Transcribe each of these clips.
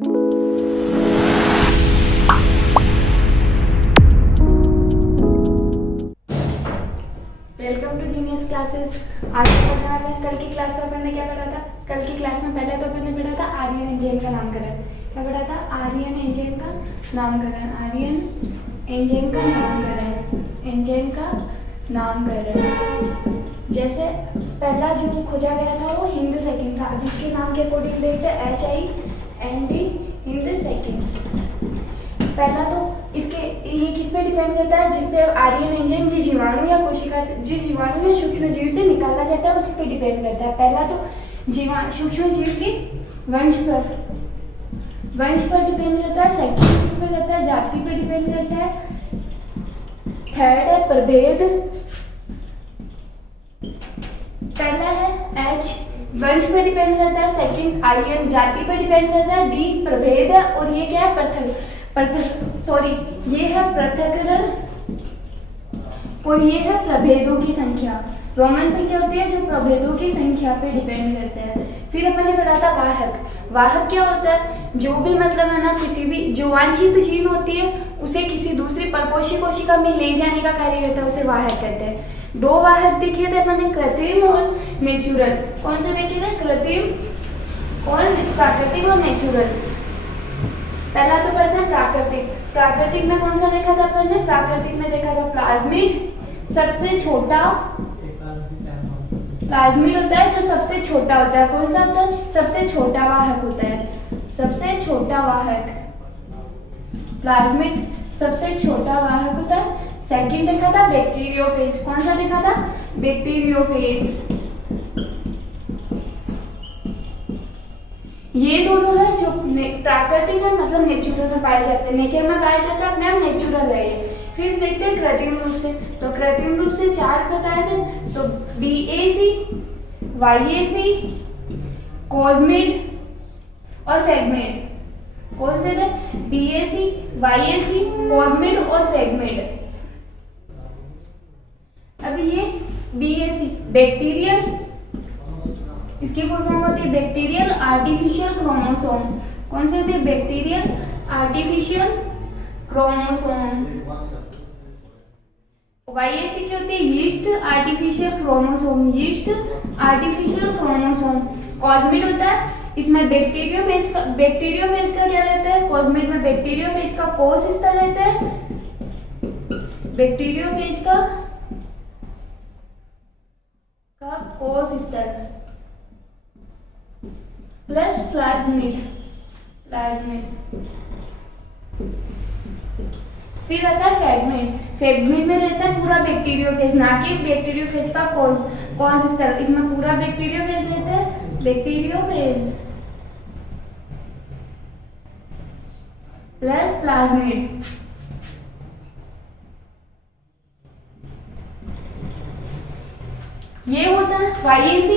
Welcome to genius classes. आज पढ़ने वाले हैं। कल की क्लास में अपन ने क्या पढ़ा था? कल की क्लास में पहले तो अपन ने पढ़ा था आर्यन इंजन का नामकरण। क्या पढ़ा था? आर्यन इंजन का नामकरण। आर्यन इंजन का नामकरण। इंजन का नामकरण। जैसे पहला जो खोजा गया था वो हिंद सेकंड था। अब इसके नाम के अकॉर्डिंग देखते हैं HIND हिंद सेकंड। पहला तो इसके ये किस पे डिपेंड करता है? जिससे आर्यन एंजाइम जिस जीवाणु या कोशिका से, जिस जीवाणु या सूक्ष्म जीव से निकाला जाता है उस पे डिपेंड करता है। पहला तो सूक्ष्म जीव की वंश पर डिपेंड करता है। सेकंड किस पे करता है? जाति पे डिपेंड करता है। थर्ड है प्रभेद। पहला है H वंश पे डिपेंड करता है। सेकंड IN जाति पे डिपेंड करता है। D प्रभेद है। और ये क्या है? ये है पृथक्करण और ये है प्रभेदों की संख्या। रोमन संख्या होती है जो प्रभेदों की संख्या पे डिपेंड करता है। फिर अपन ने पढ़ा था वाहक। वाहक क्या होता है? जो भी मतलब है ना, किसी भी जो वांछित जीन होती है उसे किसी दूसरी परपोषी कोशिका में ले जाने का कार्य करता है, उसे वाहक कहते हैं। दो वाहक देखे थे अपन ने, कृत्रिम और नेचुरल। कौन से देखे थे? कृत्रिम और प्राकृतिक और नेचुरल। पहला तो पढ़ते हैं प्राकृतिक। प्राकृतिक में कौन सा देखा था अपन ने? प्राकृतिक में देखा था प्लाज्मिड। सबसे छोटा प्लाज्मिड होता है जो सबसे छोटा होता है। कौन सा होता है? सबसे छोटा वाहक होता है। सबसे छोटा वाहक प्लाज्मिड सबसे छोटा वाहक होता है। सेकंड देखा था बैक्टीरियोफेज। कौन सा देखा था? बैक्टीरियोफेज। ये दोनों है जो प्राकृतिक है, मतलब नेचुरल में पाए जाते हैं। नेचर में पाए जाते हैं, अपने आप नेचुरल है। फिर देखते हैं कृत्रिम रूप से। तो कृत्रिम रूप से चार बताए थे, तो BAC, YAC, कॉस्मिड और फैगमिड। कौन से थे? BAC, YAC, कॉस्मिड और फैगमिड। अब ये BAC बैक्टीरियल, इसकी फुल फॉर्म होती है बैक्टीरियल आर्टिफिशियल क्रोमोसोम। कौन से होते हैं? Bacterial artificial chromosome. YAC की होती है yeast artificial chromosome. Yeast artificial chromosome. Cosmid होता है, इसमें बैक्टीरियोफेज का क्या रहता है? कॉस्मिड में बैक्टीरियोफेज का कोश स्थल रहता है। बैक्टीरियोफेज का कोश स्थल प्लस प्लाज्मिड। फिर आता है फैगमिड। फैगमिड में रहता है पूरा बैक्टीरियोफेज, ना कि बैक्टीरियोफेज का कोश स्थल। इसमें पूरा बैक्टीरियोफेज रहता है। Bacteriophage plus plasmid. ये होता है YAC,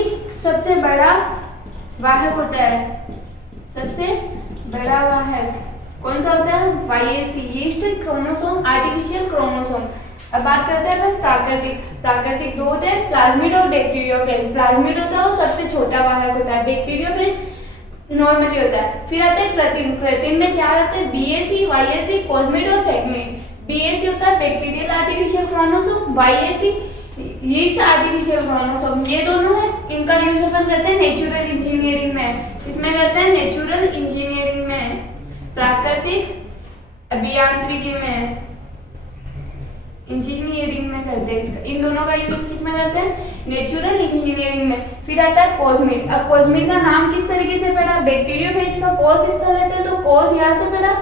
सबसे बड़ा वाहक होता है। सबसे बड़ा वाहक कौन सा होता है? YAC yeast chromosome artificial chromosome. अब बात करते हैं अपन प्राकृतिक। प्राकृतिक दो होते हैं, प्लाज्मिड और बैक्टीरियोफेज। प्लाज्मिड होता है वो सबसे छोटा वाहक होता है। बैक्टीरियोफेज नॉर्मली होता है। फिर आता है कृत्रिम। कृत्रिम में चार आते हैं, BAC, YAC, कॉस्मिड और फैगमिड। BAC होता है bacterial artificial chromosome. YAC yeast artificial chromosome. ये दोनों है, इनका यूज अपन करते हैं नेचुरल इंजीनियरिंग में। इसमें करते हैं नेचुरल इंजीनियरिंग में, प्राकृतिक अभियांत्रिकी में, इंजीनियरिंग में करते हैं। इन दोनों का यूज किस में करते हैं? नेचुरल इंजीनियरिंग में। फिर आता है कॉस्मिड। अब कॉस्मिड का नाम किस तरीके से पढ़ा? बैक्टीरियोफेज का कोश स्थल रहता है तो कोश यहाँ से पढ़ा,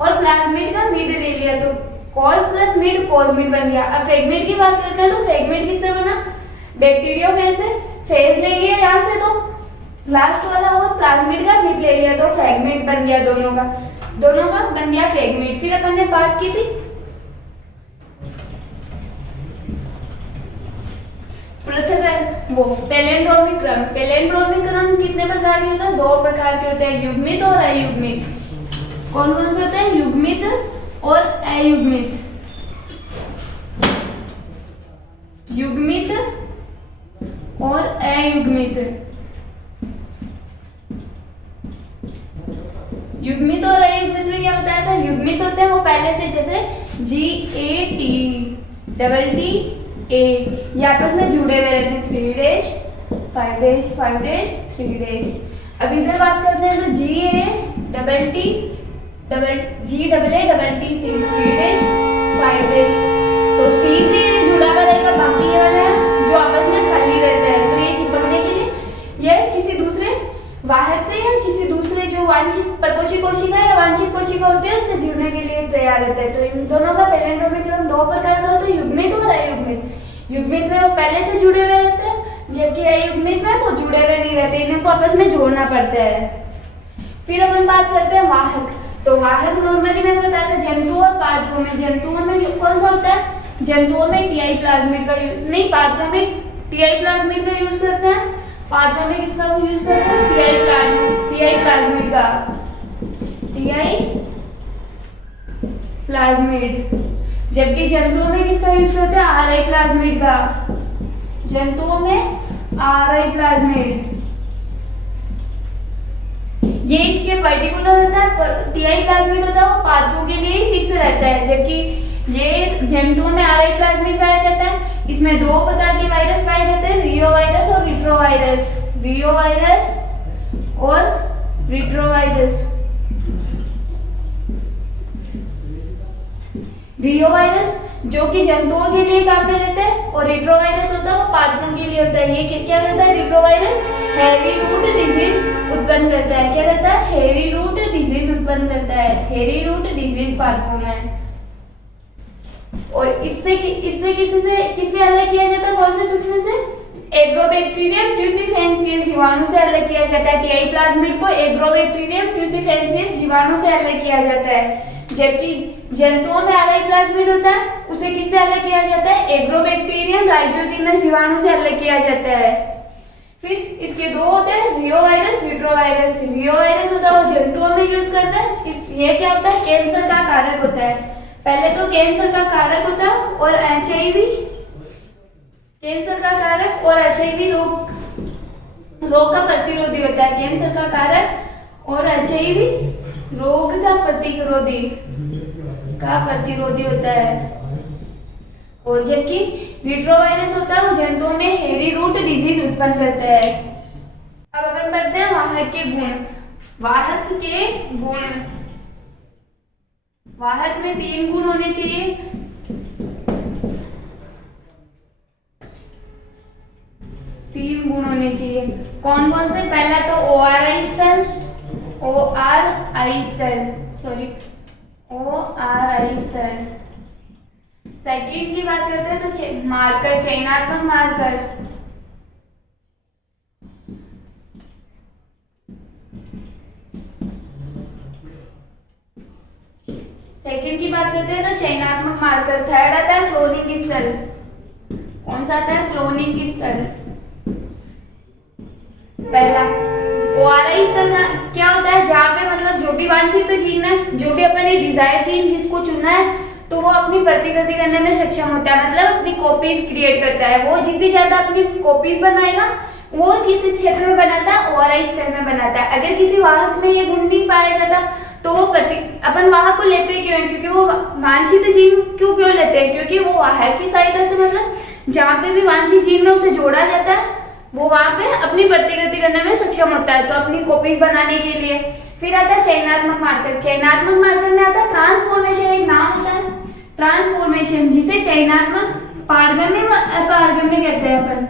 और प्लाज्मिड का मिड ले लिया तो कॉस प्लस मिड कॉस्मिड बन गया। अब फैगमिड की बात करते हैं तो फैगमिड किससे बना? बैक्टीरियोफेज से। फेज ले लिया यहाँ से तो लास्ट वाला, और प्लाज्मिड का मिड ले लिया तो फैगमिड बन गया। दोनों का बन गया फैगमिड। फिर अपन ने बात की थी पृथक्करण, वो पैलिंड्रोमिक क्रम। पैलिंड्रोमिक क्रम कितने प्रकार के होते हैं? दो प्रकार के होते हैं, युग्मित और अयुग्मित। कौन कौन से होते हैं? युग्मित और अयुग्मित। युग्मित और अयुग्मित। युग्मित और अयुग्मित में क्या बताया था? युग्मित होते हैं वो पहले से, जैसे GAT डबल T A, ये आपस में जुड़े हुए रहते हैं 3 days 5 days 5 days 3 days। अब इधर बात करते हैं तो GA double T double G double A double T C 3 days 5 days, तो C से जुड़ा हुआ रहेगा, बाकी ये वाला है जो आपस में खाली रहता है, तो ये चिपकने के लिए यह किसी दूसरे वाहक से या किसी दूसरे जो वांछित परपोषी कोशिका या वांछित कोशिका होती है उससे जुड़ने के लिए तैयार रहता है। तो इन दोनों का पैलिंड्रोमिक क्रम 2 प्रकार का होता है, युग्मित और अयुग्मित। युग्मित में वो पहले से जुड़े हुए रहते हैं, जबकि अयुग्मित में वो जुड़े हुए नहीं रहते, इनको आपस में जोड़ना पड़ता है। फिर अपन बात करते हैं वाहक। तो वाहक नॉर्मली मैंने बताया था जंतुओं और पादपों में, जंतुओं में कौन सा होता है? जंतुओं में TI प्लाज्मिड का नहीं, पादपों में TI प्लाज्मिड का यूज करते हैं, पादपों में किसका यूज करते हैं? TI प्लाज्मिड का, TI प्लाज्मिड। जबकि जंतुओं में किसका यूज करते हैं? RI प्लाज्मिड का, जंतुओं में RI प्लाज्मिड। ये इसके पर्टिकुलर होता है, TI प्लाज्मिड होता है वो पादपों के लिए ही फिक्स रहता है, जबकि ये जंतुओं में RI प्लाज्मिड पाया जाता है। इसमें 2 प्रकार के वायरस पाए जाते हैं, रियोवायरस और रिट्रोवायरस, रियोवायरस और रिट्रोवायरस। रियोवायरस जो कि जंतुओं के लिए काम में लेते हैं और रिट्रोवायरस होता है वो पादपों के लिए होता है। ये क्या करता है? रिट्रोवायरस हेवी रूट डिजीज उत्पन्न करता है। क्या करता है? हेवी रूट डिजीज उत्पन्न करता है, हेवी रूट डिजीज पादपों में। और इससे किससे अलग किया जाता है? कौन से सूक्ष्म से? एग्रोबैक्टीरियम ट्यूसिफेंसियस जीवाणु से अलग किया जाता है। TI प्लाज्मिड को एग्रोबैक्टीरियम ट्यूसिफेंसियस जीवाणु से अलग किया जाता है, जबकि जंतुओं में RI प्लाज्मिड होता है उसे किससे अलग किया जाता है? एग्रोबैक्टीरियम राइजोजिनस जीवाणु से अलग किया जाता है। फिर इसके 2 होते हैं, रियोवायरस, रिट्रोवायरस। रियोवायरस होता है वो जंतुओं में यूज करता है, ये क्या होता है? कैंसर का कारक होता है। पहले तो कैंसर का कारक होता है और HIV कैंसर का कारक और HIV रोग का प्रतिरोधी होता है। कैंसर का कारक और HIV रोग का प्रतिरोधी होता है। और जबकि रिट्रोवायरस होता है वो जंतुओं में हेवी रूट डिजीज उत्पन्न करता है। अब अपन पढ़ते हैं वाहक के गुण। वाहक के गुण, वाहक में 3 गुण होने चाहिए। कौन कौन से? पहला तो ORI स्थल, ORI स्थल। सेकंड की बात करते हैं तो मार्कर, चयनात्मक मार्कर। सेकंड की बात करते हैं तो चयनात्मक मार्कर। थर्ड आता है क्लोनिंग स्थल। कौन सा आता है? क्लोनिंग स्थल। पहला ORI स्थल क्या होता है? जहाँ पे मतलब जो भी वांछित जीन है, जो भी अपने डिजायर जीन जिसको चुना है, तो वो अपनी प्रतिकृति करने में सक्षम होता है, मतलब अपनी कॉपीज क्रिएट करता है। वो जितनी ज्यादा अपनी कॉपीज बनाएगा वो किस क्षेत्र में बनाता है? ORI स्थल में बनाता है। अगर किसी वाहक में ये गुण नहीं पाया जाता तो वो अपन वाहक को लेते क्यों हैं? क्योंकि वो वांछित जीन क्यों लेते हैं? क्योंकि वो वाहक की सहायता से, मतलब जहाँ पे भी वांछित जीन में उसे जोड़ा जाता है वो वहां पे अपनी प्रतिकृति करने में सक्षम होता है, तो अपनी कॉपीज बनाने के लिए। फिर आता है चयनात्मक मार्कर। चयनात्मक मार्कर में आता है ट्रांसफॉर्मेशन, एक नाम होता है ट्रांसफॉर्मेशन, जिसे चयनात्मक पारगम्य कहते हैं अपन।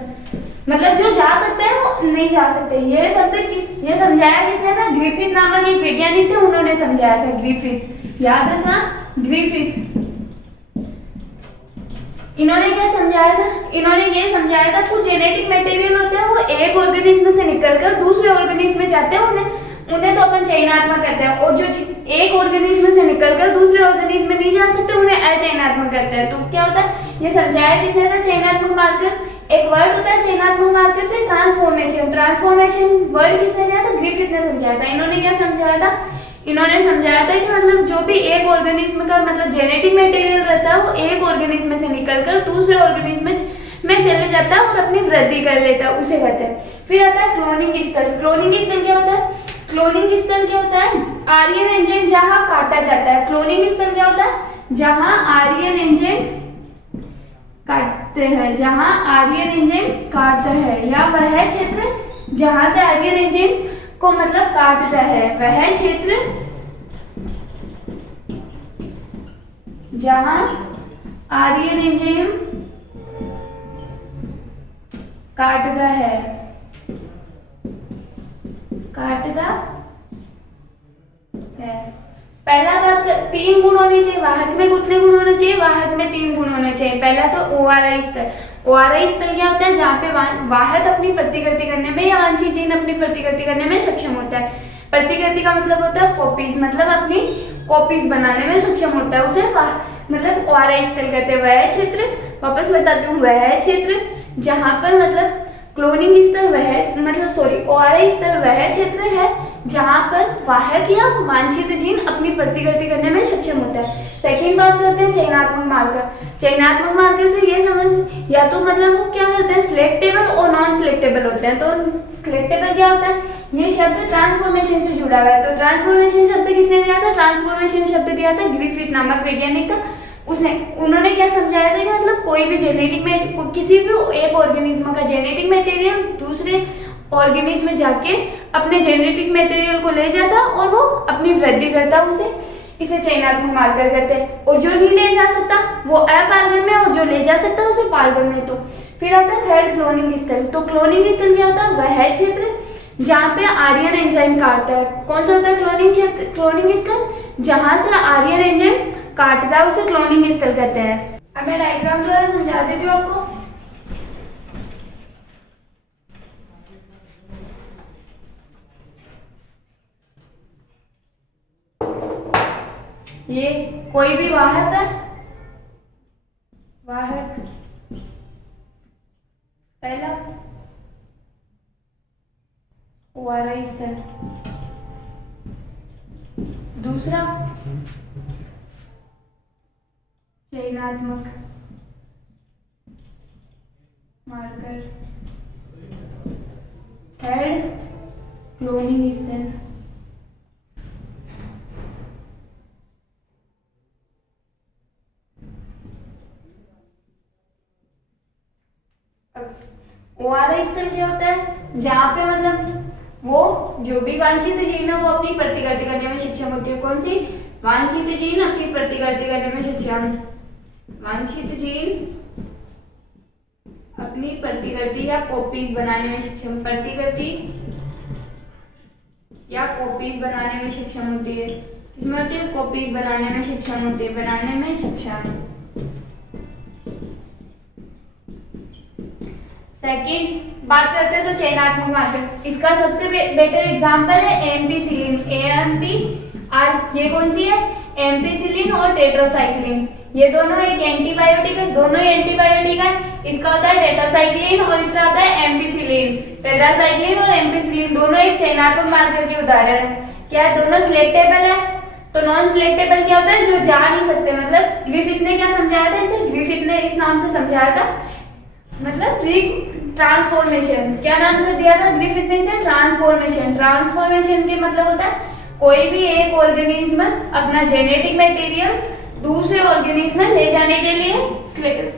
मतलब जो जा सकते हैं वो नहीं जा सकते। ये समझाया किसने था? ग्रिफिथ नामक एक वैज्ञानिक थे, उन्होंने समझाया था। ग्रिफिथ, याद रखना, ग्रिफिथ। इन्होंने क्या समझाया था? इन्होंने ये समझाया था कुछ जेनेटिक मटेरियल होते हैं वो एक ऑर्गेनिज्म से निकलकर दूसरे ऑर्गेनिज्म में जाते हैं, उन्हें तो अपन चयनात्मक कहते हैं। और जो एक ऑर्गेनिज्म से निकलकर दूसरे ऑर्गेनिज्म में नहीं जा सकते उन्हें अचयनात्मक कहते हैं। तो क्या होता है? ये समझाया किसने था? चयनात्मक मार्कर। एक वर्ड होता है चयनात्मक मार्कर से ट्रांसफॉर्मेशन। ट्रांसफॉर्मेशन वर्ड किसने दिया था? ग्रिफिथ ने समझाया था। इन्होंने क्या समझाया था? इन्होंने समझाया था कि मतलब जो भी एक ऑर्गेनिज्म का मतलब जेनेटिक मटेरियल रहता है वो एक ऑर्गेनिज्म से निकलकर दूसरे ऑर्गेनिज्म में चले जाता है और अपनी वृद्धि कर लेता है, उसे कहते हैं। फिर आता है क्लोनिंग स्थल। क्लोनिंग स्थल क्या होता है? क्लोनिंग स्थल क्या होता है? आर्यन एंजाइम जहां काटा जाता है, क्लोनिंग स्थल क्या होता है, जहां आर्यन एंजाइम काटते हैं, जहां आर्यन एंजाइम काटता है, या वह क्षेत्र जहां से आर्यन एंजाइम को मतलब काटता है, वह क्षेत्र जहां आर्यन एंजाइम काटता है, पहला बात, 3 गुण होने चाहिए। वाहक में कितने गुण होने चाहिए, वाहक में 3 गुण होने चाहिए। पहला तो ORI स्तर। ORI स्तर क्या होता है, जहाँ पे वाहक अपनी प्रतिकृति करने में या वांछित जीन अपनी प्रतिकृति करने में सक्षम होता है। प्रतिकृति का मतलब होता है कॉपीज, मतलब अपनी कॉपीज बनाने में सक्षम होता है, उसे मतलब ORI स्तर कहते हैं। वह क्षेत्र, वापस बताती हूँ, वह क्षेत्र जहाँ पर मतलब क्लोनिंग स्तर वह मतलब ORI स्तर वह क्षेत्र है जहां पर वाहक या वांछित जीन अपनी प्रतिकृति करने में सक्षम होता है। सेकंड बात करते हैं चयनात्मक मार्कर। चयनात्मक मार्कर से ये समझ, या तो मतलब वो क्या करते हैं, सिलेक्टेबल और नॉन सिलेक्टेबल होते हैं। तो सिलेक्टेबल क्या होता है, ये शब्द ट्रांसफॉर्मेशन से जुड़ा हुआ है। तो ट्रांसफॉर्मेशन शब्द किसने दिया था, ट्रांसफॉर्मेशन शब्द दिया था ग्रिफिथ नामक वैज्ञानिक था। उन्होंने क्या समझाया था कि मतलब कोई भी जेनेटिक में किसी भी एक ऑर्गेनिज्म का जेनेटिक मटेरियल दूसरे ऑर्गेनिज्म में जाके अपने जेनेटिक मटेरियल को ले जाता और वो अपनी वृद्धि करता, इसे चयनात्मक मार्कर कहते हैं। और जो नहीं ले जा सकता वो अपारगम्य में, और जो ले जा सकता है उसे पारगम्य। तो फिर आता है थर्ड क्लोनिंग स्थल। तो क्लोनिंग स्थल क्या होता है, वह क्षेत्र जहाँ पे आर्यन एंजाइम काटता है। कौन सा होता है क्लोनिंग स्थल, जहां से आर्यन एंजाइम काटता है उसे क्लोनिंग स्थल कहते हैं। अब मैं डायग्राम द्वारा समझा देती हूँ आपको। ये कोई भी वाहक है, वाहक पहला ORI स्तर, दूसरा चयनात्मक मार्कर, थर्ड क्लोनिंग स्तर। ORI स्तर क्या होता है, जहां पे मतलब वो जो भी वांछित जीन है वो अपनी प्रतिकृति करने में सक्षम होती है। कौन सी, वांछित जीन अपनी प्रतिकृति करने में सक्षम, वांछित जीन अपनी प्रतिकृति या कॉपीज बनाने में सक्षम, प्रतिकृति या कॉपीज बनाने में सक्षम होती है। इसमें होती है कॉपीज बनाने में सक्षम होती है, बनाने में सक्षम। सेकंड बात करते हैं तो चयनात्मक मार्कर। इसका सबसे बेटर एग्जांपल है एम्पिसिलिन, AMP। ये कौन सी है, एम्पिसिलिन और टेट्रासाइक्लिन। ये दोनों एक एंटीबायोटिक है, दोनों ही एंटीबायोटिक है। इसका होता है टेट्रासाइक्लिन और इसका होता है एम्पिसिलिन। टेट्रासाइक्लिन और एम्पिसिलिन दोनों एक चयनात्मक मार्कर के उदाहरण है। क्या है, दोनों सिलेक्टेबल है। तो नॉन सिलेक्टेबल क्या होता है, जो जा नहीं सकते। मतलब ग्रिफिथ ने क्या समझाया था इसे, ग्रिफिथ ने इस नाम से समझाया था, मतलब ट्रांसफॉर्मेशन। क्या नाम से दिया था ग्रिफिथ ने इसे, ट्रांसफॉर्मेशन। ट्रांसफॉर्मेशन के मतलब होता है कोई भी एक ऑर्गेनिज्म अपना जेनेटिक मटेरियल दूसरे ऑर्गेनिज्म में ले जाने के लिए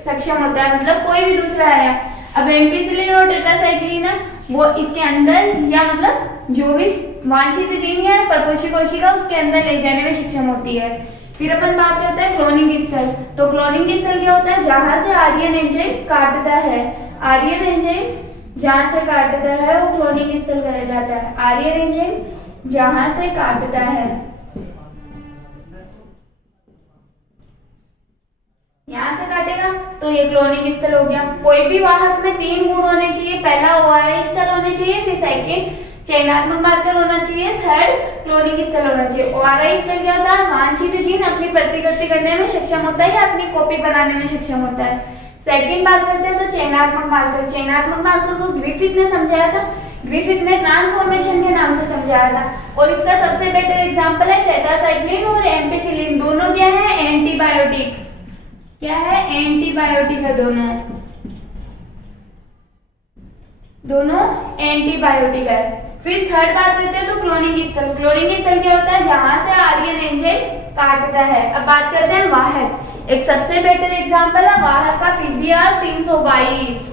सक्षम होता है, मतलब कोई भी दूसरा आया। अब एम्पिसिलिन और टेट्रासाइक्लिन है, वो इसके अंदर या मतलब जो भी वांछित जीन है परपोषी कोशिका उसके अंदर ले जाने में सक्षम होती है। फिर अपन बात करते हैं क्लोनिंग स्थल। तो क्लोनिंग स्थल क्या होता है, जहां से आर्यन एंजाइम काटता है, आर्यन एंजाइम जहां से काटता है वो क्लोनिंग स्थल कहा जाता है। आर्यन एंजाइम जहां से काटता है, यहाँ से काटेगा तो ये क्लोनिंग स्थल हो गया। कोई भी वाहक में 3 गुण होने चाहिए। पहला ORI स्तर होने चाहिए, फिर सेकंड चयनात्मक मार्कर होना चाहिए, थर्ड क्लोनिंग स्थल होना चाहिए। ORI स्तर क्या होता है, वांछित जीन अपनी प्रतिकृति करने में सक्षम होता है या अपनी कॉपी बनाने में सक्षम होता है। सेकंड बात करते हैं तो चयनात्मक मार्कर। चयनात्मक मार्कर को ग्रिफिथ ने समझाया था, ग्रिफिथ ने ट्रांसफॉर्मेशन के नाम से समझाया था। और इसका सबसे बेटर एग्जांपल है टेट्रासाइक्लिन और एम्पिसिलिन। दोनों क्या है, एंटीबायोटिक। क्या है, एंटीबायोटिक है। दोनों एंटीबायोटिक है। फिर थर्ड बात करते हैं तो क्लोनिंग स्थल। क्लोनिंग स्थल क्या होता है? जहां से आर्यन एंजाइम काटता है। अब बात करते हैं वाहक। एक सबसे बेटर एग्जांपल है वाहक का पीबीआर 322।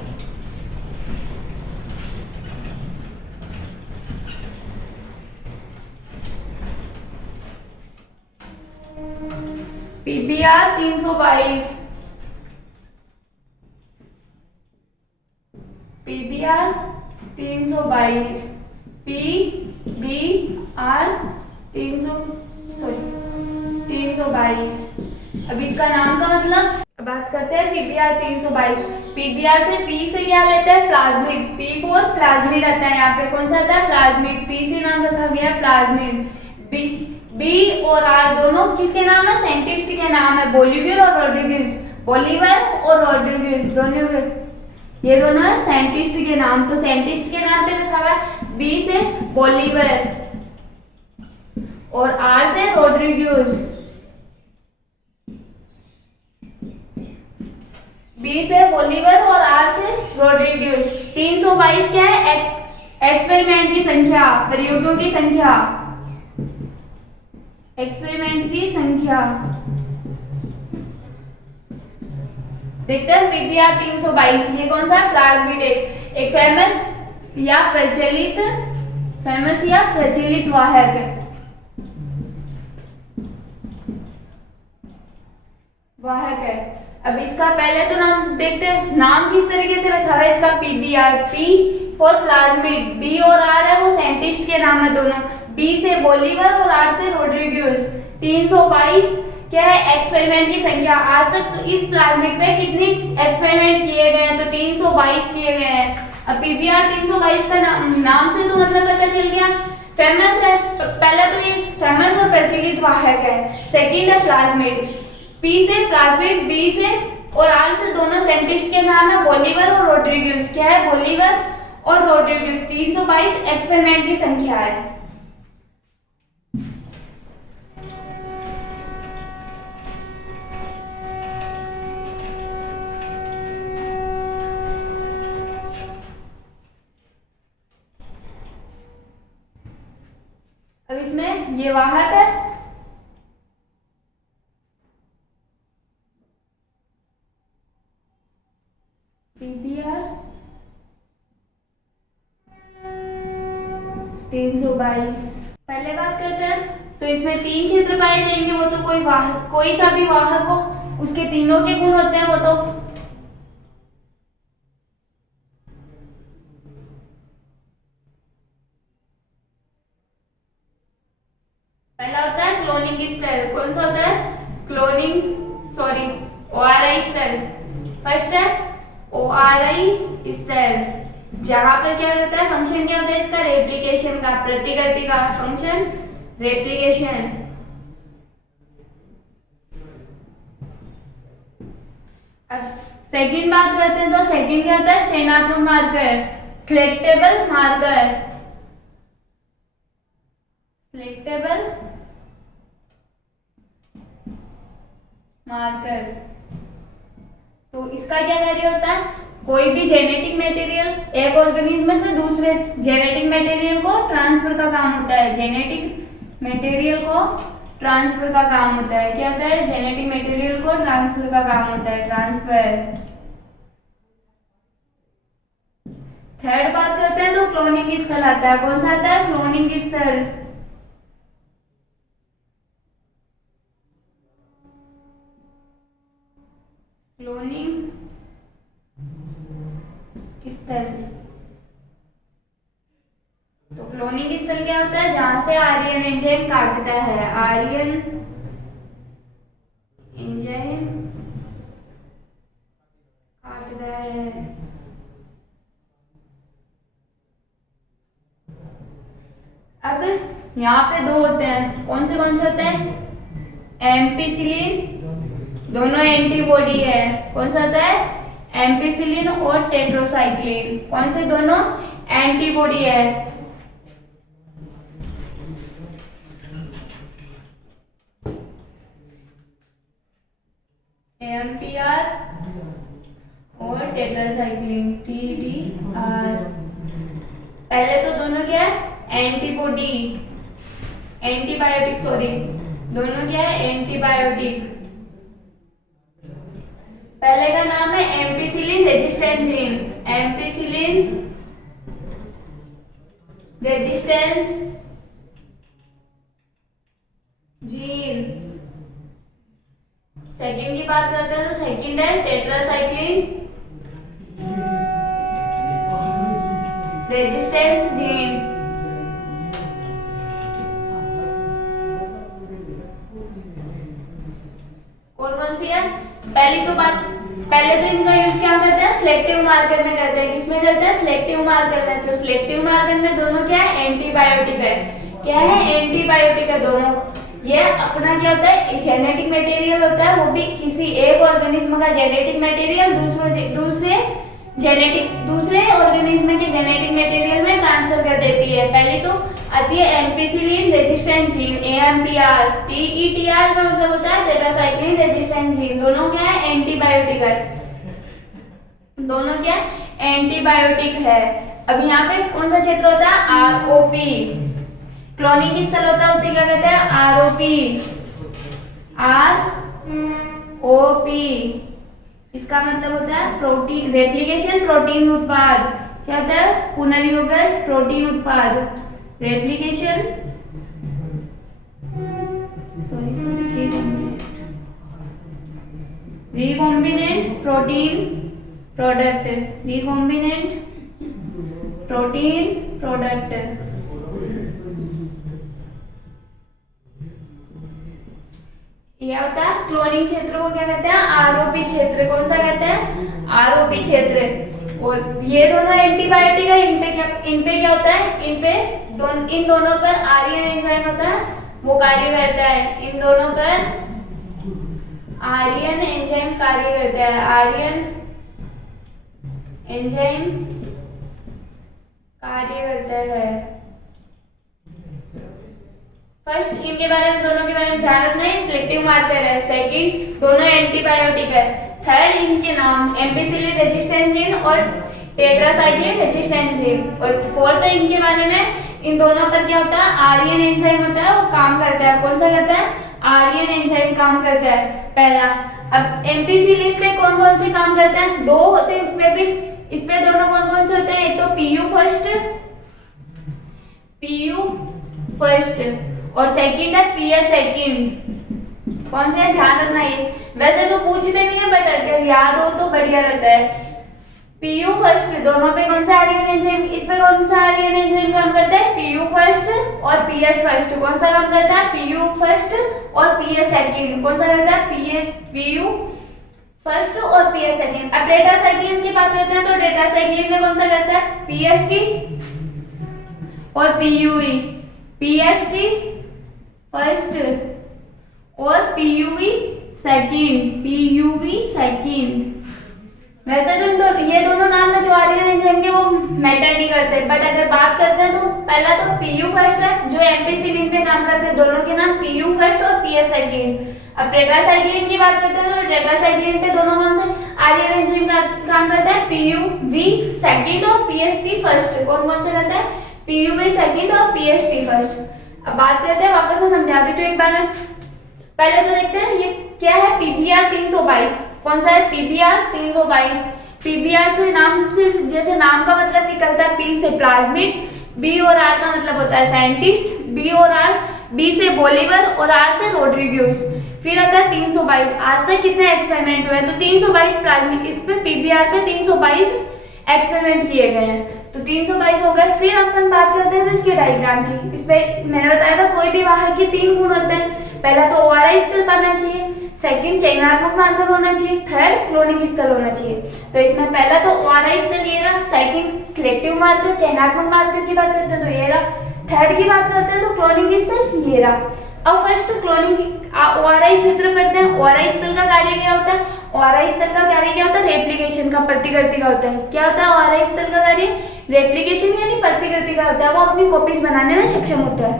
PBR 322, PBR 322, PBR 322। अब इसका नाम का मतलब बात करते हैं पीबीआर 322। पीबीआर से पी से क्या लेते हैं? प्लाज्मिड। पी फॉर प्लाज्मिड आता है यहाँ पे। कौन सा आता है? प्लाज्मिड। पी से नाम रखा गया प्लाज्मिड। बी और आर दोनों किसके नाम है? साइंटिस्ट के नाम है, बोलिवर और रोड्रिग्यूज। बोलिवर और रोड्रिग्यूज दोनों, ये दोनों है साइंटिस्ट के नाम। तो साइंटिस्ट के नाम पे लिखा हुआ है बी से बोलिवर और आर से रोड्रिग्यूज। बी से बोलिवर और आर से रोड्रिग्यूज। 322 क्या है? एक्सपेरिमेंट की संख्या, प्रयोगों की संख्या, एक्सपेरिमेंट की संख्या। देखते हैं पीबीआर 322 ये कौन सा? प्लाज्मिड। एक फेमस या प्रचलित, फेमस या प्रचलित वाहक। वाहक है। अब इसका पहले तो नाम देखते हैं, नाम किस तरीके से रखा है इसका? PBR, P for plasmid. B और आर है वो साइंटिस्ट के नाम है दोनों। बी से बोलिवर और आर से रोड्रिग्यूज। 322 क्या है? एक्सपेरिमेंट की संख्या। आज तक इस प्लाज्मिड पे कितने एक्सपेरिमेंट किए गए हैं? तो 322 किए गए हैं। अब पीबीआर 322 का नाम से तो मतलब पता चल गया फेमस है। पहला तो ये फेमस और प्रचलित वाहक है। सेकंड है प्लाज्मिड। पी से प्लाज्मिड, बी से और आर से दोनों साइंटिस्ट के नाम है बोलिवर और रोड्रिग्यूज। क्या है? बोलिवर और रोड्रिग्यूज। 322 एक्सपेरिमेंट की संख्या है। अब इसमें ये वाहक है, पीबीआर 322। पहले बात करते हैं तो इसमें 3 क्षेत्र पाए जाएंगे। वो तो कोई वाहक, कोई सा भी वाहक हो उसके तीनों के गुण होते हैं। वो तो पहला होता है क्लोनिंग स्तर। कौन सा होता है? क्लोनिंग, सॉरी, ओआरआई स्तर। फर्स्ट है ओआरआई स्तर, जहां पर क्या होता है? फंक्शन क्या होता है इसका? रेप्लिकेशन का, प्रतिकृति का फंक्शन रेप्लिकेशन। अब सेकंड बात करते हैं तो सेकंड क्या होता है? चयनात्मक marker, selectable marker, selectable marker. तो इसका क्या कार्य होता है? कोई भी जेनेटिक मटेरियल एक ऑर्गेनिज्म से दूसरे जेनेटिक मटेरियल को ट्रांसफर का काम होता है। जेनेटिक मटेरियल को ट्रांसफर का काम होता है। क्या होता है? जेनेटिक मटेरियल को ट्रांसफर का काम होता है, ट्रांसफर। थर्ड बात करते हैं तो क्लोनिंग स्थल आता है। कौन सा आता है? क्लोनिंग स्थल। क्लोनिंग स्थल। तो क्लोनिंग स्थल क्या होता है? जहां से आर्यन एंजाइम काटता है, आर्यन एंजाइम काटता है। अब यहाँ पे दो होते हैं। कौन से होते हैं? एम्पिसिलिन, दोनों एंटीबॉडी है। कौन सा होता है? एम्पिसिलिन और टेट्रासाइक्लिन। कौन से? दोनों एंटीबॉडी है। एमपीआर और टेट्रासाइक्लिन, टीटीआर। पहले तो दोनों क्या है? एंटीबॉडी, एंटीबायोटिक, सॉरी, दोनों क्या है, एंटीबायोटिक। पहले का नाम है ampicillin resistance gene, ampicillin resistance gene. Second की बात करते हैं तो सेकंड है टेट्रासाइक्लिन रेजिस्टेंस जीन। कौन कौन सी है? पहले तो इनका यूज क्या करते हैं, सिलेक्टिव मार्कर में करते हैं। किसमें करते हैं? सिलेक्टिव मार्कर में। तो सिलेक्टिव मार्कर में दोनों क्या है, एंटीबायोटिक है। क्या है? एंटीबायोटिक है दोनों। ये अपना क्या होता है, जेनेटिक मटेरियल होता है, वो भी किसी एक ऑर्गेनिज्म का जेनेटिक मटेरियल दूसरे ऑर्गेनिज्म के जेनेटिक मटेरियल में ट्रांसफर कर देती है। पहली तो आती है ampicillin resistance gene, AMPR। TETR का मतलब होता है टेट्रासाइक्लिन रेजिस्टेंस जीन। दोनों क्या है, एंटीबायोटिक है। दोनों क्या एंटीबायोटिक है। अब यहाँ पे कौन सा क्षेत्र होता है, ROP। क्लोनिंग स्थल होता है उसे क्या कहते हैं, ROP। इसका मतलब होता है प्रोटीन रेप्लिकेशन, प्रोटीन उत्पाद। क्या होता है, पुनर्योगज, प्रोटीन उत्पाद। Replication, recombinant protein product, recombinant protein product. यह होता है क्लोनिंग क्षेत्र को क्या कहते हैं, ROP क्षेत्र। कौन सा कहते हैं, ROP क्षेत्र। और ये दोनों एंटीबायोटिक है। इन पे क्या होता है, इन दोनों पर आर्यन एंजाइम होता है, वो कार्य करता है। इन दोनों पर आर्यन एंजाइम कार्य करता है, आर्यन एंजाइम कार्य करता है। फर्स्ट इनके बारे में, दोनों के बारे में ध्यान रखना है, सिलेक्टिव मार्कर है। सेकंड, दोनों एंटीबायोटिक है। थर्ड, इनके नाम एम्पिसिलिन रेजिस्टेंस जीन और टेट्रासाइक्लिन रेजिस्टेंस जीन। और फोर्थ है इनके बारे में, इन दोनों पर क्या होता है, आर्यन एंजाइम होता है, वो काम करता है। कौन सा करता है, आर्यन एंजाइम काम करता है पहला। अब एम्पिसिलिन पे कौन कौन से काम करता है, दो होते हैं इसमें भी। इसमें दोनों कौन कौन से होते हैं, एक तो PU फर्स्ट और सेकंड है PS सेकंड। कौन से है, ध्यान रखना। ये वैसे तो पूछते नहीं है, बट अगर याद हो तो बढ़िया रहता है। PU फर्स्ट, दोनों पे कौन सा आर्यन एंजाइम, इस पे कौन सा आर्यन एंजाइम काम करता है, PU फर्स्ट और PS फर्स्ट। कौन सा काम करता है, PU फर्स्ट और PS सेकंड। कौन सा करता है, PU फर्स्ट और PS सेकंड। अब टेट्रासाइक्लिन की बात करते हैं तो टेट्रासाइक्लिन में कौन सा करता है, PST और PUE। PST फर्स्ट और PUE सेकंड। वैसे तो ये दोनों नाम में जो आर्यन एंजाइम के वो मैटर नहीं करते, बट अगर बात करते हैं तो पहला तो PU फर्स्ट है जो एम्पिसिलिन पे काम करते हैं। दोनों के नाम PU फर्स्ट और PS सेकंड। अब टेट्रासाइक्लिन की बात करते हैं तो टेट्रासाइक्लिन पे दोनों कौन से आर्यन एंजाइम का काम करता है, PUV सेकंड और PST फर्स्ट। कौन कौन से करता है, PUV सेकंड और PST फर्स्ट। अब बात करते हैं, वापस से समझा देती हूँ एक बार। पहले तो देखते हैं ये क्या है, PBR 322। कौन सा है, PBR 322। PBR से जैसे नाम का मतलब निकलता है, P से प्लाज्मिड, B और R का मतलब होता है साइंटिस्ट, B और R, B से बोलीवर और R से रोड्रिग्यूज। फिर आता है 322। आज तक कितने एक्सपेरिमेंट हुए, तो 322 प्लाज्मिड। इस पे PBR पे 322 एक्सपेरिमेंट किए गए हैं, तो 322 हो गए। फिर अपन बात करते हैं तो इसके डायग्राम की। इस पे मैंने बताया था कोई भी वाहक के 3 गुण होते हैं। पहला तो ORI स्थल पाना चाहिए, सेकंड चयनात्मक मार्कर होना चाहिए, थर्ड क्लोनिंग स्थल होना चाहिए। तो इसमें पहला तो ORI स्थल ये रहा, सेकंड सिलेक्टिव मार्कर, चयनात्मक मार्कर की बात करते हैं तो ये रहा, थर्ड की बात करते हैं तो क्लोनिंग स्थल ये रहा। अब फर्स्ट क्लोनिंग ORI क्षेत्र पढ़ते हैं। ORI स्थल का कार्य क्या होता है, ORI स्थल का कार्य क्या होता है, रेप्लिकेशन का, प्रतिकृति का होता है। क्या होता है ORI स्थल का कार्य, रेप्लिकेशन यानी प्रतिकृति का होता है, वो अपनी कॉपीज बनाने में सक्षम होता है।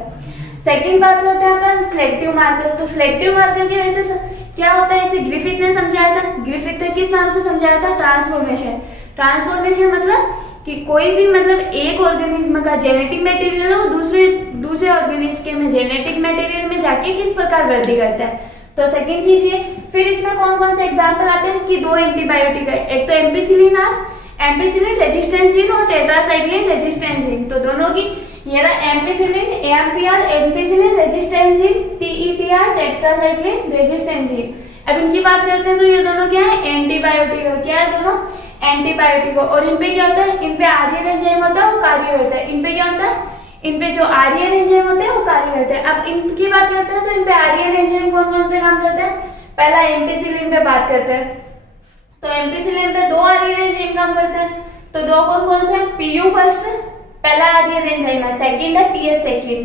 सेकंड बात करते हैं अपन सिलेक्टिव मार्कर। तो सिलेक्टिव मार्कर की वजह से क्या होता है, इसे ग्रिफिथ ने समझाया था। ग्रिफिथ ने किस नाम से समझाया था, ट्रांसफॉर्मेशन। ट्रांसफॉर्मेशन मतलब कि कोई भी मतलब एक ऑर्गेनिज्म का जेनेटिक मटेरियल है वो दूसरे ऑर्गेनिज्म में जेनेटिक मटेरियल में जाके किस प्रकार वृद्धि करता है। तो सेकंड चीज ये। फिर इसमें कौन कौन से एग्जांपल आते हैं इसकी, दो एंटीबायोटिक है, एक तो एम्पिसिलिन एम्पिसिलिन रेजिस्टेंस जीन और टेट्रासाइक्लिन रेजिस्टेंस जीन। तो दोनों की ये रहा ampicillin AMPR ampicillin resistance gene, TETR tetracycline resistance gene. अब इनकी बात करते हैं तो ये दोनों क्या है, एंटीबायोटिक है। क्या है दोनों, एंटीबायोटिक हो। और इनपे क्या होता है, इनपे आर्यन एंजाइम होता है वो कार्य करता है। इनपे क्या होता है, इनपे जो आर्यन एंजाइम होते हैं वो कार्य करते हैं। अब इनकी बात करते हैं तो इनपे आर्यन एंजाइम कौन कौन से काम करते हैं। पहला एम्पिसिलिन पे बात करते हैं। तो एम्पिसिलिन पे दो आर्यन एंजाइम काम करते हैं। तो दो कौन कौन से, पीयू फर्स्ट पहला आर्यन एंजाइम है, सेकंड है पीएस सेकंड।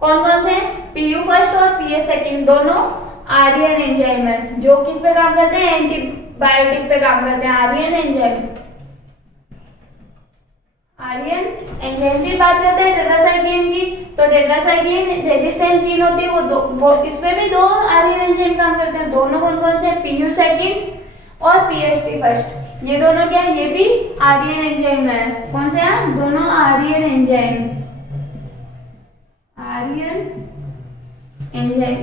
कौन कौन से हैं, पीयू फर्स्ट और पीएस सेकंड दोनों आर्यन एंजाइम है जो किस पे काम करते हैं, एंटीबायोटिक पे काम करते हैं। आर्यन एंजाइम आर्यन एंजाइम की बात करते हैं टेट्रासाइक्लिन की। तो टेट्रासाइक्लिन रेजिस्टेंस जीन होती है वो इसमें भी दो आर्यन एंजाइम काम करते हैं। दोनों कौन कौन से, पीयू सेकंड और पीएसटी फर्स्ट। ये दोनों क्या है, ये भी आर्यन एंजाइम है। कौन से हैं, दोनों आर्यन एंजाइम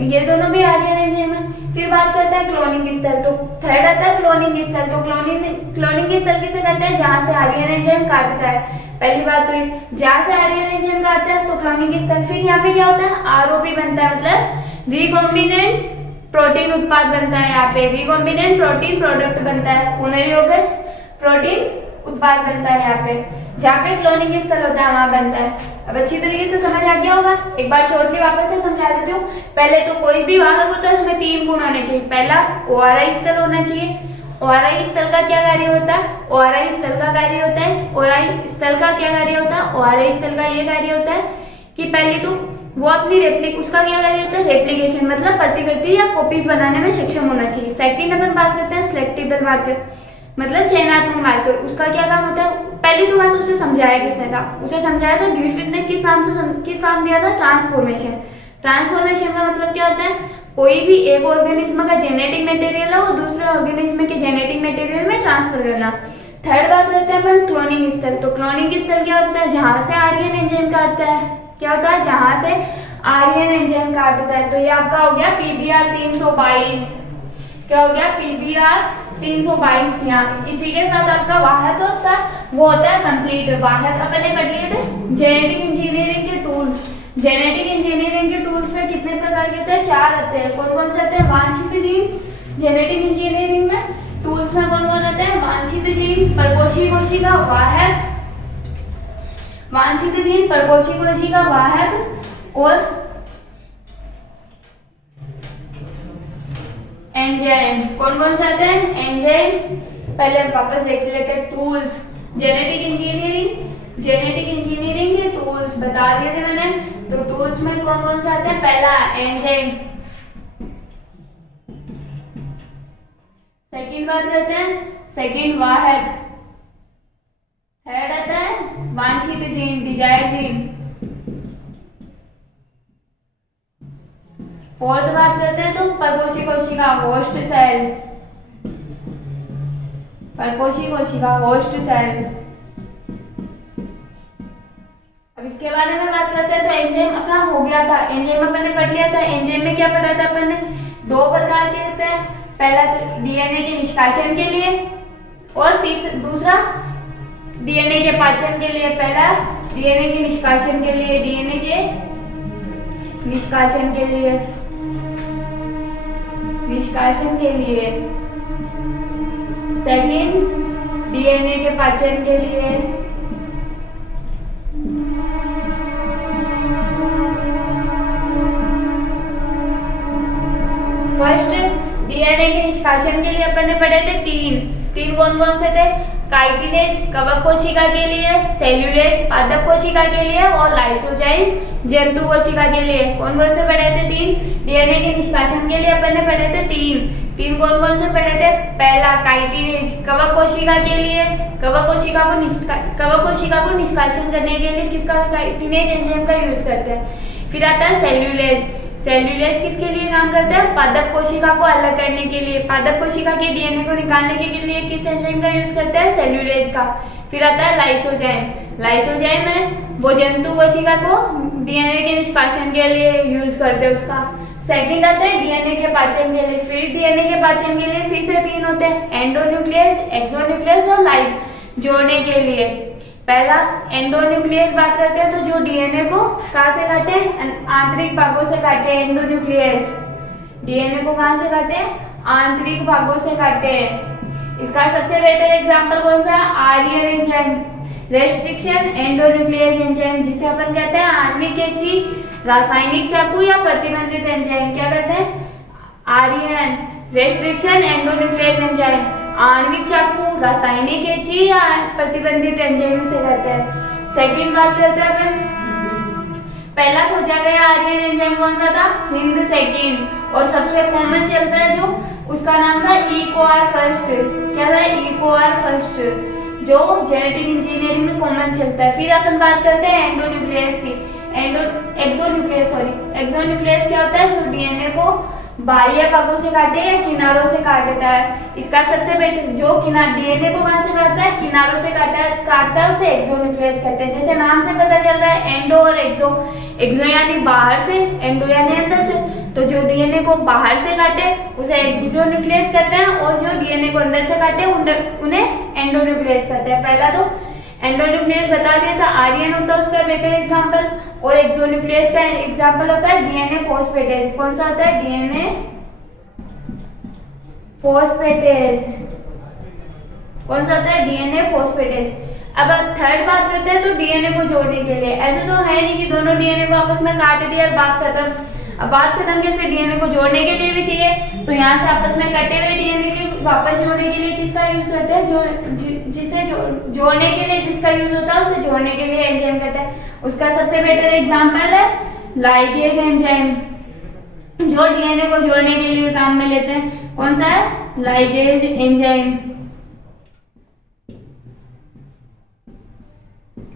ये दोनों भी आर्यन एंजाइम है। फिर बात करते हैं क्लोनिंग स्थल। तो थर्ड आता है क्लोनिंग स्थल। तो क्लोनिंग स्थल किसे कहते हैं, जहां से आर्यन एंजाइम काटता है। पहली बात तो ये, जहां से आर्यन एंजाइम काटता है तो क्लोनिंग स्थल। फिर यहाँ पे क्या होता है, आरओपी बनता है, मतलब रिकॉम्बिनेंट प्रोटीन उत्पाद बनता है। यहाँ पे रिकॉम्बिनेंट प्रोटीन प्रोडक्ट बनता है, पुनर्योगज प्रोटीन उत्पाद बनता है। यहाँ पे जहाँ पे क्लोनिंग स्थल होता है वहां बनता है। अब अच्छी तरीके से समझ आ गया होगा। एक बार शॉर्टली वापस से समझा देती हूँ। पहले तो कोई भी वाहक हो तो उसमें तीन गुण होने चाहिए। पहला ओआरआई स्थल होना चाहिए। ओआरआई स्थल का क्या कार्य होता है, ओआरआई स्थल का कार्य होता है, ओआरआई स्थल का क्या कार्य होता है, ओआरआई स्थल का ये कार्य होता है कि पहले तो वो अपनी उसका क्या कार्य होता है, रेप्लिकेशन मतलब प्रतिकृति या कॉपीज बनाने में सक्षम होना चाहिए। सेकंड अपन बात करते हैं सिलेक्टिबल मार्कर मतलब चयनात्मक मार्कर। उसका क्या काम होता है, पहली तो बात उसे समझाया किसने था, उसे समझाया था ग्रिफिथ ने। किस नाम दिया था, ट्रांसफॉर्मेशन। ट्रांसफॉर्मेशन का मतलब क्या होता है, कोई भी एक ऑर्गेनिज्म का जेनेटिक मटेरियल है वो दूसरे ऑर्गेनिज्म के जेनेटिक मटेरियल में ट्रांसफर करना। थर्ड बात करते हैं अपन क्लोनिंग स्थल। तो क्लोनिंग स्थल क्या होता है, जहां से आर्यन एंजाइम काटता है। क्या होता है, जहां से आर्यन एंजाइम काटता है। तो ये आपका हो गया पीबीआर 322। क्या हो गया, पीबीआर 322। यहाँ इसी के साथ आपका वाहक होता है वो होता है कंप्लीट। वाहक अपन ने पढ़ लिए थे जेनेटिक इंजीनियरिंग के टूल्स। जेनेटिक इंजीनियरिंग के टूल्स में कितने प्रकार के होते हैं, चार आते हैं। कौन कौन से आते हैं, वांछित जीन। जेनेटिक इंजीनियरिंग में टूल्स में कौन कौन होते हैं, वांछित जीन, परपोषी कोशिका, वाहक। वांछित जीन, परपोषी कोशिका, वाहक और एंजाइम। कौन कौन से आते हैं, एंजाइम। पहले वापस देख लेते हैं टूल्स। जेनेटिक इंजीनियरिंग के टूल्स बता दिए थे मैंने। तो टूल्स में कौन कौन से आते हैं, पहला एंजाइम। सेकंड बात करते हैं, सेकंड वाहक। थर्ड आता है वांछित जीन, डिजायर जीन। फोर्थ बात करते हैं तो परपोषी कोशिका, होस्ट सेल। परपोषी कोशिका, होस्ट सेल। अब इसके बारे में बात करते हैं तो एंजाइम अपना हो गया था। एंजाइम अपन ने पढ़ लिया था। एंजाइम में क्या पढ़ा था अपन ने, दो प्रकार के होते हैं। पहला तो डीएनए के निष्कासन के लिए और दूसरा डीएनए के पाचन के लिए। पहला डीएनए के निष्कासन के लिए, डीएनए के निष्कासन के लिए, निष्कासन के लिए। सेकंड डीएनए के पाचन के लिए। फर्स्ट डीएनए के निष्कासन के लिए अपन ने पढ़े थे तीन कौन कौन से थे, काइटिनेज कवक कोशिका के लिए, सेल्यूलेज पादप कोशिका के लिए और लाइसोजाइम जंतु कोशिका के लिए। कौन कौन से पढ़े थे, तीन। डीएनए के निष्कासन के लिए अपन ने पढ़े थे तीन कौन कौन से पढ़े थे, पहला काइटिनेज कवक कोशिका के लिए, कवक कोशिका को निष्कासन करने के लिए किसका, काइटिनेज एंजाइम का यूज करते हैं। फिर आता है सेल्यूलेज। सेल्यूलेज किसके लिए काम करता है? पादप कोशिका को अलग करने के लिए, पादप कोशिका के डीएनए को निकालने के लिए किस एंजाइम का यूज करता है? सेल्यूलेज का। फिर आता है लाइसोजाइम। लाइसोजाइम है वो जंतु कोशिका को डीएनए के निष्कासन के लिए यूज करते हैं उसका। सेकंड आता है डीएनए के पाचन के लिए। फिर डीएनए के पाचन के लिए फिर से 3 होते हैं, एंडोन्यूक्लियस, एक्सोन्यूक्लियस और लाइट जोड़ने के लिए। पहला एंडोन्यूक्लियस बात करते हैं, तो जो डीएनए को कहाँ से काटे हैं? आंतरिक भागों से काटे हैं एंडोन्यूक्लियस। डीएनए को कहाँ से काटे हैं? आंतरिक भागों से काटे हैं। इसका सबसे बेटर एग्जांपल कौन सा? आर्यन एंजाइम, रेस्ट्रिक्शन एंडोन्यूक्लियस एंजाइम, जिसे अपन कहते हैं आणविक कैंची, रासायनिक चाकू या प्रतिबंधित एंजाइम। क्या कहते हैं? आर्यन, रेस्ट्रिक्शन एंडोन्यूक्लियस एंजाइम, आणविक चाकू, रासायनिक कैंची या प्रतिबंधित एंजाइम से कहते हैं। सेकंड बात करते हैं अपन, पहला खोजा गया आर्यन एंजाइम कौन सा था? हिंद सेकंड, और सबसे कॉमन चलता है जो, उसका नाम था इकोआर फर्स्ट। क्या था? इकोआर फर्स्ट, जो जेनेटिक इंजीनियरिंग में कॉमन चलता है। फिर अपन बात करते हैं एंडोन्यूक्लियस की। एक्सोन्यूक्लियस, सॉरी, एक्सोन्यूक्लियस क्या होता है? जो डीएनए को बाह्य भागों से काटे या किनारों से काटता है। इसका सबसे बेटर, जो डीएनए को कहां से काटता है? किनारों से काटता है उसे एक्सोन्यूक्लियस कहते हैं। जैसे नाम से पता चल रहा है, एंडो और एक्सो। एक्सो यानी बाहर से, एंडो यानी अंदर से। तो जो डीएनए को बाहर से काटे उसे एक्सोन्यूक्लियस कहते हैं, और जो डीएनए को अंदर से काटे उन्हें एंडोन्यूक्लियस कहते हैं। पहला तो एंडोन्यूक्लियस बता दिया था, आर्यन होता है उसका बेटर एग्जांपल, और एक्सोन्यूक्लियस का एग्जांपल होता है डीएनए फॉस्फेटेज। कौन सा होता है? DNA phosphatase. कौन सा होता है? DNA phosphatase. अब थर्ड बात करते हैं, तो डीएनए को जोड़ने के लिए, ऐसे तो है नहीं कि दोनों डीएनए को आपस में काट दिया और बात खत्म। अब बात खत्म कैसे? डीएनए को जोड़ने के लिए भी चाहिए, तो यहाँ से आपस में कटे हुए डीएनए के वापस जोड़ने के लिए किसका यूज करते हैं? जिसे जोड़ने के लिए जिसका यूज होता है उसे जोड़ने के लिए एंजाइम कहते हैं। उसका सबसे बेटर एग्जांपल है लाइगेज एंजाइम, जो डीएनए को जोड़ने के लिए काम में लेते हैं। कौन सा है? Ligase enzyme.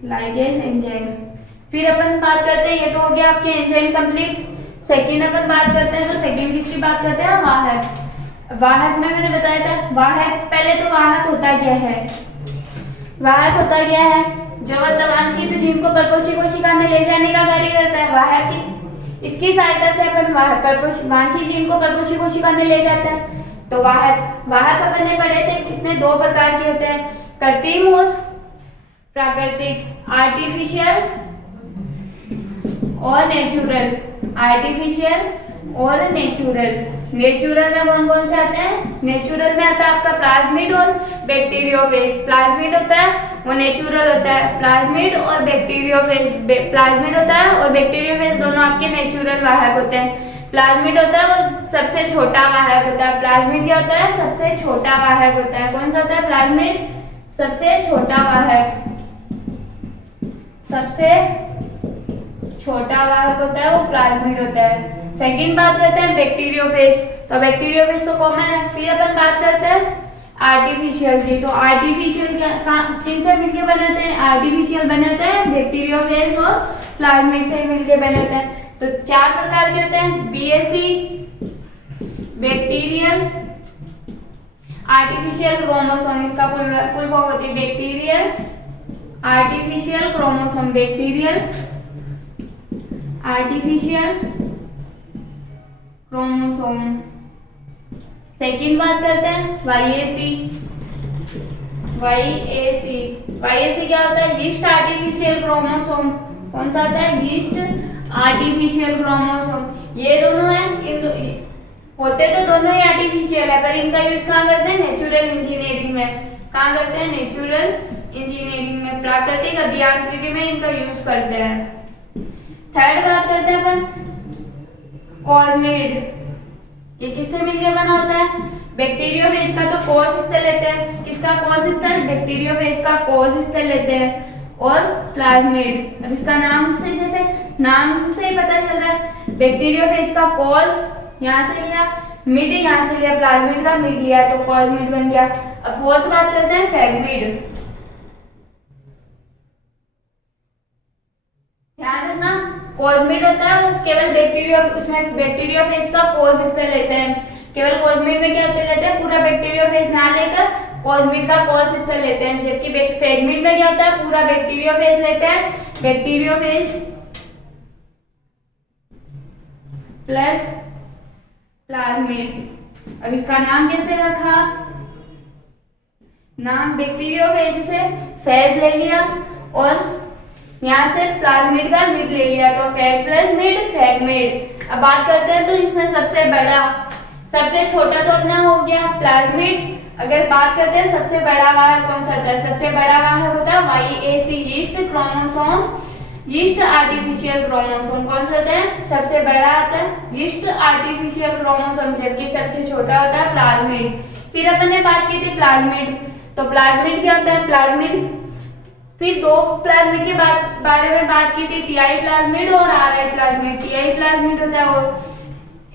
Ligase enzyme. फिर अपन बात करते हैं, ये तो हो गया आपके एंजाइम कंप्लीट। सेकंड अपन बात करते हैं, तो सेकंड किसकी बात करते हैं? वाहक। वाहक में मैंने बताया था, वाहक, पहले तो वाहक होता क्या है? वाहक होता क्या है? जो मतलब वांछित जीन को परपोषी कोशिका में ले जाने का कार्य करता है। वाहक, इसकी सहायता से अपन वांछित जीन को परपोषी कोशिका में ले जाते हैं। तो वाहक अपन ने पढ़े थे कितने? 2 प्रकार के होते हैं, कृत्रिम और प्राकृतिक, आर्टिफिशियल और नेचुरल। आर्टिफिशियल और नेचुरल। नेचुरल में कौन कौन से आते हैं? नेचुरल में आता है आपका प्लाज्मिड और बैक्टीरियोफेज। प्लाज्मिड होता है वो नेचुरल होता है, प्लाज्मिड और बैक्टीरियोफेज। प्लाज्मिड होता है और बैक्टीरियोफेज दोनों आपके नेचुरल वाहक होते हैं। प्लाज्मिड होता है वो सबसे छोटा वाहक होता है। प्लाज्मिड क्या होता है? सबसे छोटा वाहक होता है। कौन सा होता है? प्लाज्मिड सबसे छोटा वाहक। सबसे छोटा वाहक होता है वो प्लाज्मिड होता है। सेकंड बात करते हैं बैक्टीरियोफेज। तो बैक्टीरियोफेज तो कॉमन है। फिर अपन बात करते हैं आर्टिफिशियल की। तो आर्टिफिशियल किन से मिलके बने होते हैं? आर्टिफिशियल बने होते हैं बैक्टीरियोफेज और प्लाज्मिड से मिलके बने होते हैं। तो 4 प्रकार के होते हैं, बीएसी, बैक्टीरियल, आर्टिफिशियल क्रोमोसोम। इसका फुल फॉर्म होती है bacterial artificial chromosome. Bacterial artificial chromosome. Second बात करते हैं वाईएसी। वाईएसी क्या होता है? Yeast artificial chromosome. कौन सा होता है? Yeast artificial chromosome. ये दोनों है, होते तो दोनों ही आर्टिफिशियल है, पर इनका यूज कहाँ करते हैं? नेचुरल इंजीनियरिंग में। कहाँ करते हैं? नेचुरल इंजीनियरिंग में, प्राकृतिक अभियांत्रिकी में इनका यूज करते हैं। थर्ड बात करते हैं अपन कॉर्निड। ये किससे मिलकर बना होता है? बैक्टीरियोफेज का तो कोश स्तर लेते हैं। किसका कोश स्तर? बैक्टीरियोफेज का कोश स्तर लेते हैं। और प्लाज्मिड, अब इसका नाम से, जैसे नाम से ही पता चल रहा है, बैक्टीरियोफेज का कोश यहाँ से लिया, मिड यहाँ से लिया, प्लाज्मिड का मिड लिया, तो कॉर्निड बन गया। अब फोर्थ बात करते हैं फैगमिड। ध्यान रखना, प्लाज्मिड होता है वो केवल बैक्टीरिया, उसमें बैक्टीरियोफेज का कोष हिस्सा लेते हैं। केवल प्लाज्मिड में क्या होते रहते हैं, पूरा बैक्टीरियोफेज ना लेकर प्लाज्मिड का कोष हिस्सा लेते हैं। जबकि फ्रेगमेंट में क्या होता है, पूरा बैक्टीरियोफेज लेते हैं, बैक्टीरियोफेज प्लस प्लाज्मिड। अब इसका नाम कैसे रखा, नाम बैक्टीरियोफेज से फेज ले लिया और यहाँ से प्लाज्मिड का मिड ले लिया, तो फेग प्लस मिड फ्रेगमेंट। अब बात करते हैं तो इसमें सबसे बड़ा, सबसे छोटा तो अपना हो गया प्लाज्मिड। अगर बात करते हैं सबसे बड़ा वाला कौन सा होता है, सबसे बड़ा वाला होता है YAC yeast chromosome, yeast artificial chromosome. कौन सा होता है, सबसे बड़ा आता है यीस्ट आर्टिफिशियल क्रोमोसोम, जबकि सबसे छोटा होता है प्लाज्मिड। फिर अपन ने बात की थी प्लाज्मिड, तो प्लाज्मिड क्या होता है, प्लाज्मिड फिर दो प्लाज्मिड के बारे में बात की थी, TI प्लाज्मिड और RI प्लाज्मिड। TI प्लाज्मिड होता है वो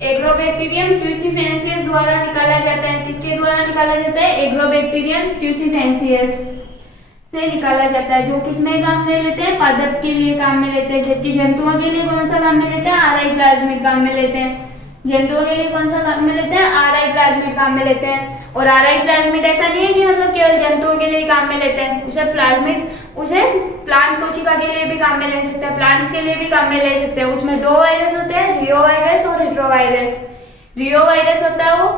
एग्रोबैक्टीरियम क्यूसिफेंसियस द्वारा निकाला जाता है। किसके द्वारा निकाला जाता है, एग्रोबैक्टीरियम क्यूसिफेंसियस से निकाला जाता है, जो किसमें काम में लेते हैं, पादप के लिए काम में लेते हैं। जबकि जंतुओं के लिए कौन सा काम में लेते हैं, RI प्लाज्मिड काम में लेते हैं। जंतुओं के लिए कौन सा काम में लेते हैं, RI प्लाज्मिड काम में लेते हैं। और RI प्लाज्मिड ऐसा नहीं है कि मतलब केवल जंतुओं के लिए काम में लेते हैं, उसे प्लाज्मिड उसे प्लांट कोशिका के लिए भी काम में ले सकते हैं, प्लांट्स के लिए भी काम में ले सकते हैं। उसमें दो वायरस होते हैं, रियो वायरस और रिट्रोवायरस। रियो वायरस होता है वो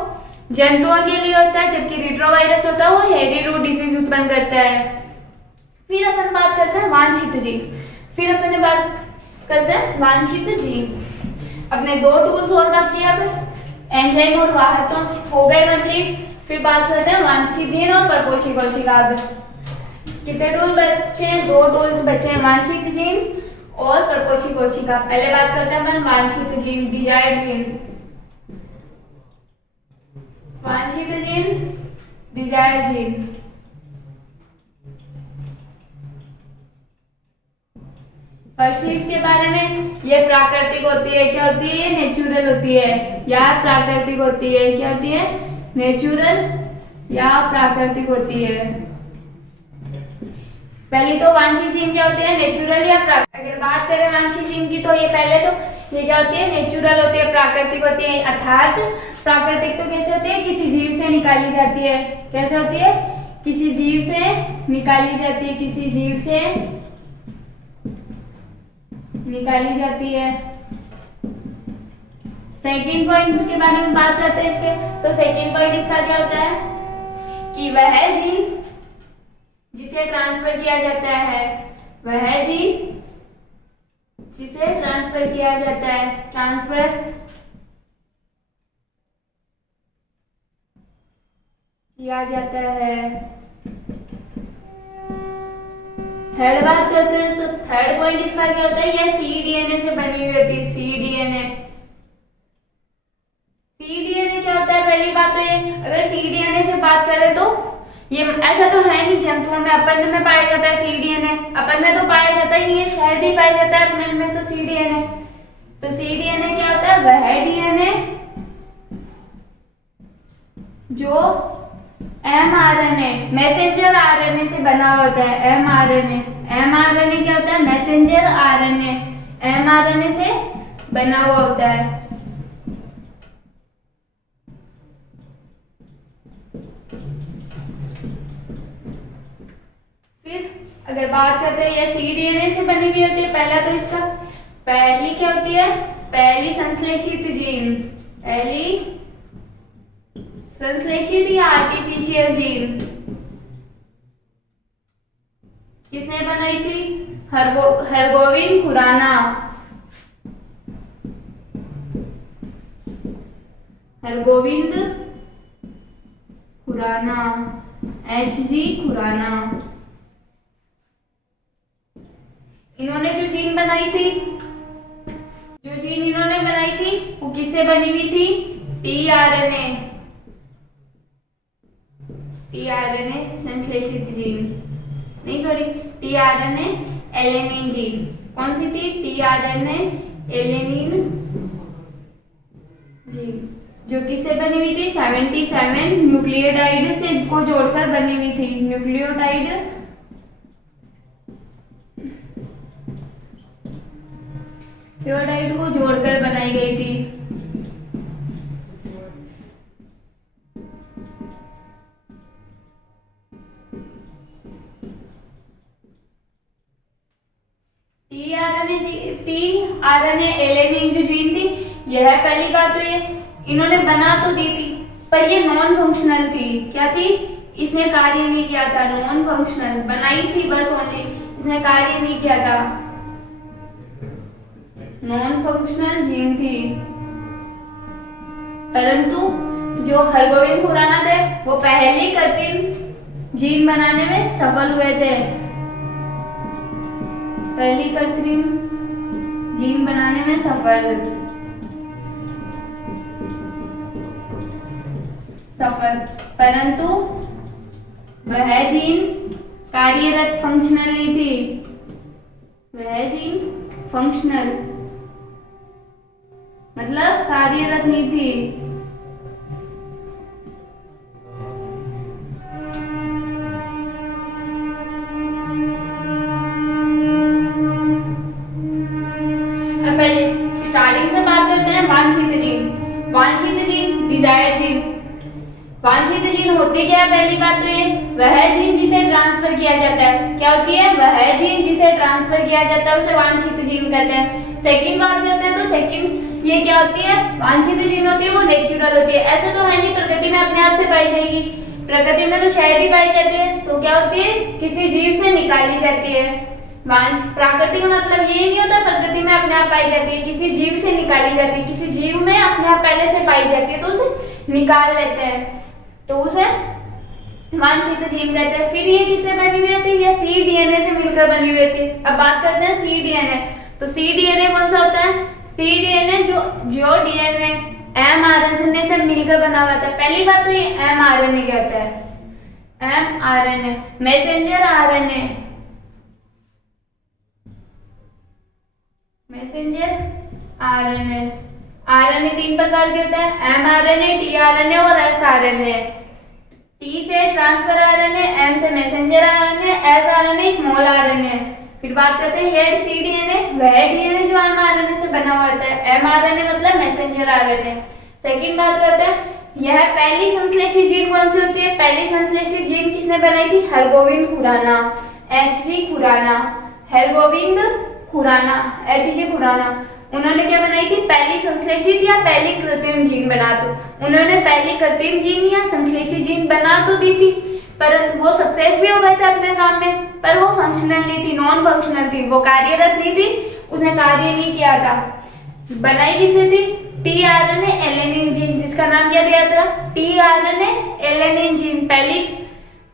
जंतुओं के लिए होता है, जबकि रिट्रोवायरस होता है वो हेरी रूट डिसीज उत्पन्न करता है। फिर अपन बात करते हैं वांछित जीन, फिर अपन बात करते हैं वांछित जीन। अपने दो टूल्स और बाकी अब एंजाइम और वाहक तो हो गए कंप्लीट। फिर बात करते हैं वांछित जीन और परपोषी कोशिका। कितने टूल बचे हैं, दो टूल्स बचे हैं, वांछित जीन और परपोषी कोशिका। पहले बात करते हैं अपन वांछित जीन, डिजायर्ड जीन। वांछित जीन, डिजायर्ड जीन। फर्स्टली इसके बारे में, ये प्राकृतिक होती है, क्या होती है, नेचुरल होती है या प्राकृतिक होती है, क्या होती है, नेचुरल या प्राकृतिक होती है। पहली तो वांछित जीन क्या होती है, नेचुरल या प्राकृतिक। अगर बात करें वांछित जीन की तो ये पहले तो ये क्या होती है, नेचुरल होती है, प्राकृतिक होती है। अर्थात प्राकृतिक तो कैसे होती है, किसी जीव से निकाली जाती है। कैसे होती है, किसी जीव से निकाली जाती है, किसी जीव से निकाली जाती है। सेकंड पॉइंट के बारे में बात करते हैं इसके, तो सेकंड पॉइंट इसका क्या होता है कि वह जीन जिसे ट्रांसफर किया जाता है, वह जीन जिसे ट्रांसफर किया जाता है, ट्रांसफर किया जाता है। थर्ड बात करते हैं तो थर्ड पॉइंट इसका क्या होता है, ये cDNA से बनी हुई होती है, cDNA। cDNA क्या होता है, पहली बात तो ये, अगर cDNA से बात करें तो ये ऐसा तो है नहीं जंतुओं में, अपन में पाया जाता है cDNA, अपन में तो पाया जाता ही नहीं है, शायद ही पाया जाता है अपने में तो cDNA। तो cDNA क्या होता है, वह DNA जो mRNA मैसेंजर RNA से बना होता है। mRNA क्या होता है, मैसेंजर RNA, mRNA से बना हुआ होता है। फिर अगर बात करते हैं ये cDNA से बनी हुई होती है, पहला तो इसका पहली क्या होती है, पहली संश्लेषित जीन, पहली संश्लेषित या आर्टिफिशियल जीन किसने बनाई थी, हरगोविंद खुराना, हरगोविंद खुराना, HG खुराना। इन्होंने जो जीन बनाई थी, जो जीन इन्होंने बनाई थी वो किससे बनी हुई थी, tRNA, tRNA संश्लेषित जीन, नहीं सॉरी tRNA एलेनिन जीन। कौन सी थी, tRNA एलेनिन जीन, जो किससे बनी हुई थी, 77 न्यूक्लियोटाइड से को जोड़कर बनी हुई थी, न्यूक्लियोटाइड को जोड़कर बनाई गई थी। टीआरएनए एलेनिन जो जीन थी, यह पहली बात तो ये इन्होंने बना तो दी थी, पर ये नॉन फंक्शनल थी। क्या थी? इसने कार्य नहीं किया था। नॉन फंक्शनल बनाई थी बस ओनली, इसने कार्य नहीं किया था। नॉन फंक्शनल जीन थी। परंतु जो हरगोविंद खुराना थे वो पहली कृत्रिम जीन बनाने में सफल हुए थे। पहली कृत्रिम जीन बनाने में सफल परंतु वह जीन कार्यरत फंक्शनल नहीं थी। वह जीन फंक्शनल मतलब कार्यरत नहीं थी। अब पहले स्टार्टिंग से बात करते हैं वांछित जीन। वांछित जीन, डिजायर्ड जीन। वांछित जीन होती क्या है? पहली बात तो ये वह जीन जिसे ट्रांसफर किया जाता है। क्या होती है? वह जीन जिसे ट्रांसफर किया जाता है उसे वांछित जीन कहते हैं। सेकंड बात करते हैं तो सेकंड ये क्या होती है? वांछित जीन होती है वो नेचुरल होती है। ऐसे तो है नहीं प्रकृति में अपने आप से पाई जाएगी, प्रकृति में तो शायद ही पाई जाती है। तो क्या होती है? किसी जीव से निकाली जाती है। प्राकृतिक मतलब ये नहीं होता प्रकृति में अपने आप पाई जाती है, किसी जीव से निकाली जाती है। किसी जीव में अपने आप पहले से पाई जाती है तो उसे निकाल लेते हैं, तो उसे वांछित जीन कहते हैं। फिर ये किससे बनी हुई होती है? ये सी डीएनए से मिलकर बनी हुई होती है। अब बात करते हैं सी डीएनए। तो सी डीएनए कौन सा होता है? सी डीएनए जो डीएनए एमआरएनए से मिलकर बना हुआ था। पहली बात तो ये एमआरएनए कहता है। MRNA messenger RNA. Messenger RNA. RNA 3 प्रकार के होता है, एमआरएनए, टीआरएनए और एसआरएनए। टी से ट्रांसफर आरएनए, एम से मैसेंजर आरएनए, एसआरएनए स्मॉल आरएनए। फिर बात करते हैं ये सी डीएनए, वह डीएनए जो एमआरएनए से बना हुआ होता है। एमआरएनए मतलब मैसेंजर आरएनए। सेकंड बात करते हैं यह पहली संश्लेषित जीन कौन सी होती है? पहली संश्लेषित जीन किसने बनाई थी? हरगोविंद खुराना, एचजी खुराना। हरगोविंद खुराना, एचजी खुराना, उन्होंने क्या बनाई थी? पहली संश्लेषित या पहली कृत्रिम जीन बना दो। उन्होंने पहली कृत्रिम जीन या संश्लेषित जीन बना तो दी थी, परंतु वो सक्सेस भी हो गए थे अपने काम में, पर वो फंक्शनल नहीं थी, नॉन फंक्शनल थी, वो कार्यरत नहीं थी, उसने कार्य नहीं किया था। बनाई किसने थी? टीआरएनए एलेनिन जीन, जिसका नाम क्या दिया था? TRNA alanine gene.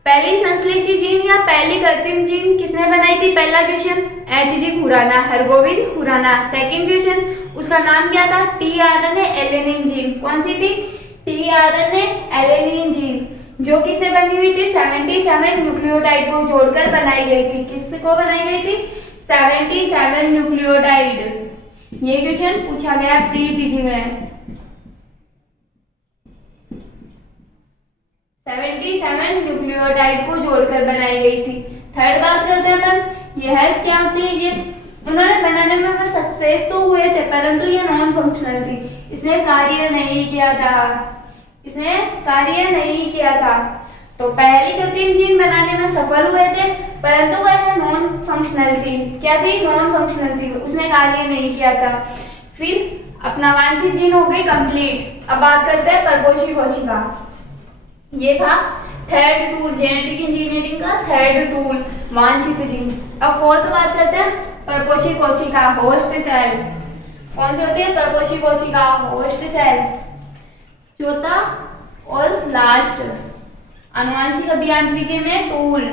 पहली संश्लेषित जीन या पहली कृत्रिम जीन किसने बनाई थी? पहला question HG Khorana, Hargobind Khorana. Second question उसका नाम क्या था? TRNA alanine gene. कौन सी थी? टीआरएनए एलेनिन जीन, जो किससे बनी हुई थी? 77 न्यूक्लियोटाइड को जोड़कर बनाई गई थी। किसको बनाई गई थी? 77 न्यूक्लियोटाइड। ये क्वेश्चन पूछा गया प्री पीजी में। 77 न्यूक्लियोटाइड को जोड़कर बनाई गई थी। थर्ड बात करते हैं मैम यह क्या होती है? ये उन्होंने बनाने में सक्सेस तो हुए थे, परंतु ये नॉन फंक्शनल थी, इसने कार्य नहीं किया था। इसने कार्य नहीं किया था। तो पहली कृत्रिम जीन बनाने में सफल हुए थे, परंतु वह नॉन फंक्शनल थी। क्या थी? नॉन फंक्शनल थी, उसने कार्य नहीं किया था। फिर अपना वांछित जीन हो गई कंप्लीट। अब बात करते हैं परपोषी कोशिका। ये था थर्ड टूल, जेनेटिक इंजीनियरिंग का थर्ड टूल, वांछित जीन। अब फोर्थ बात करते हैं परपोषी कोशिका, होस्ट सेल। कौन सी होती है? परपोषी कोशिका, होस्ट सेल। चौथा और लास्ट आनुवांशिक अभियांत्रिकी में टूल।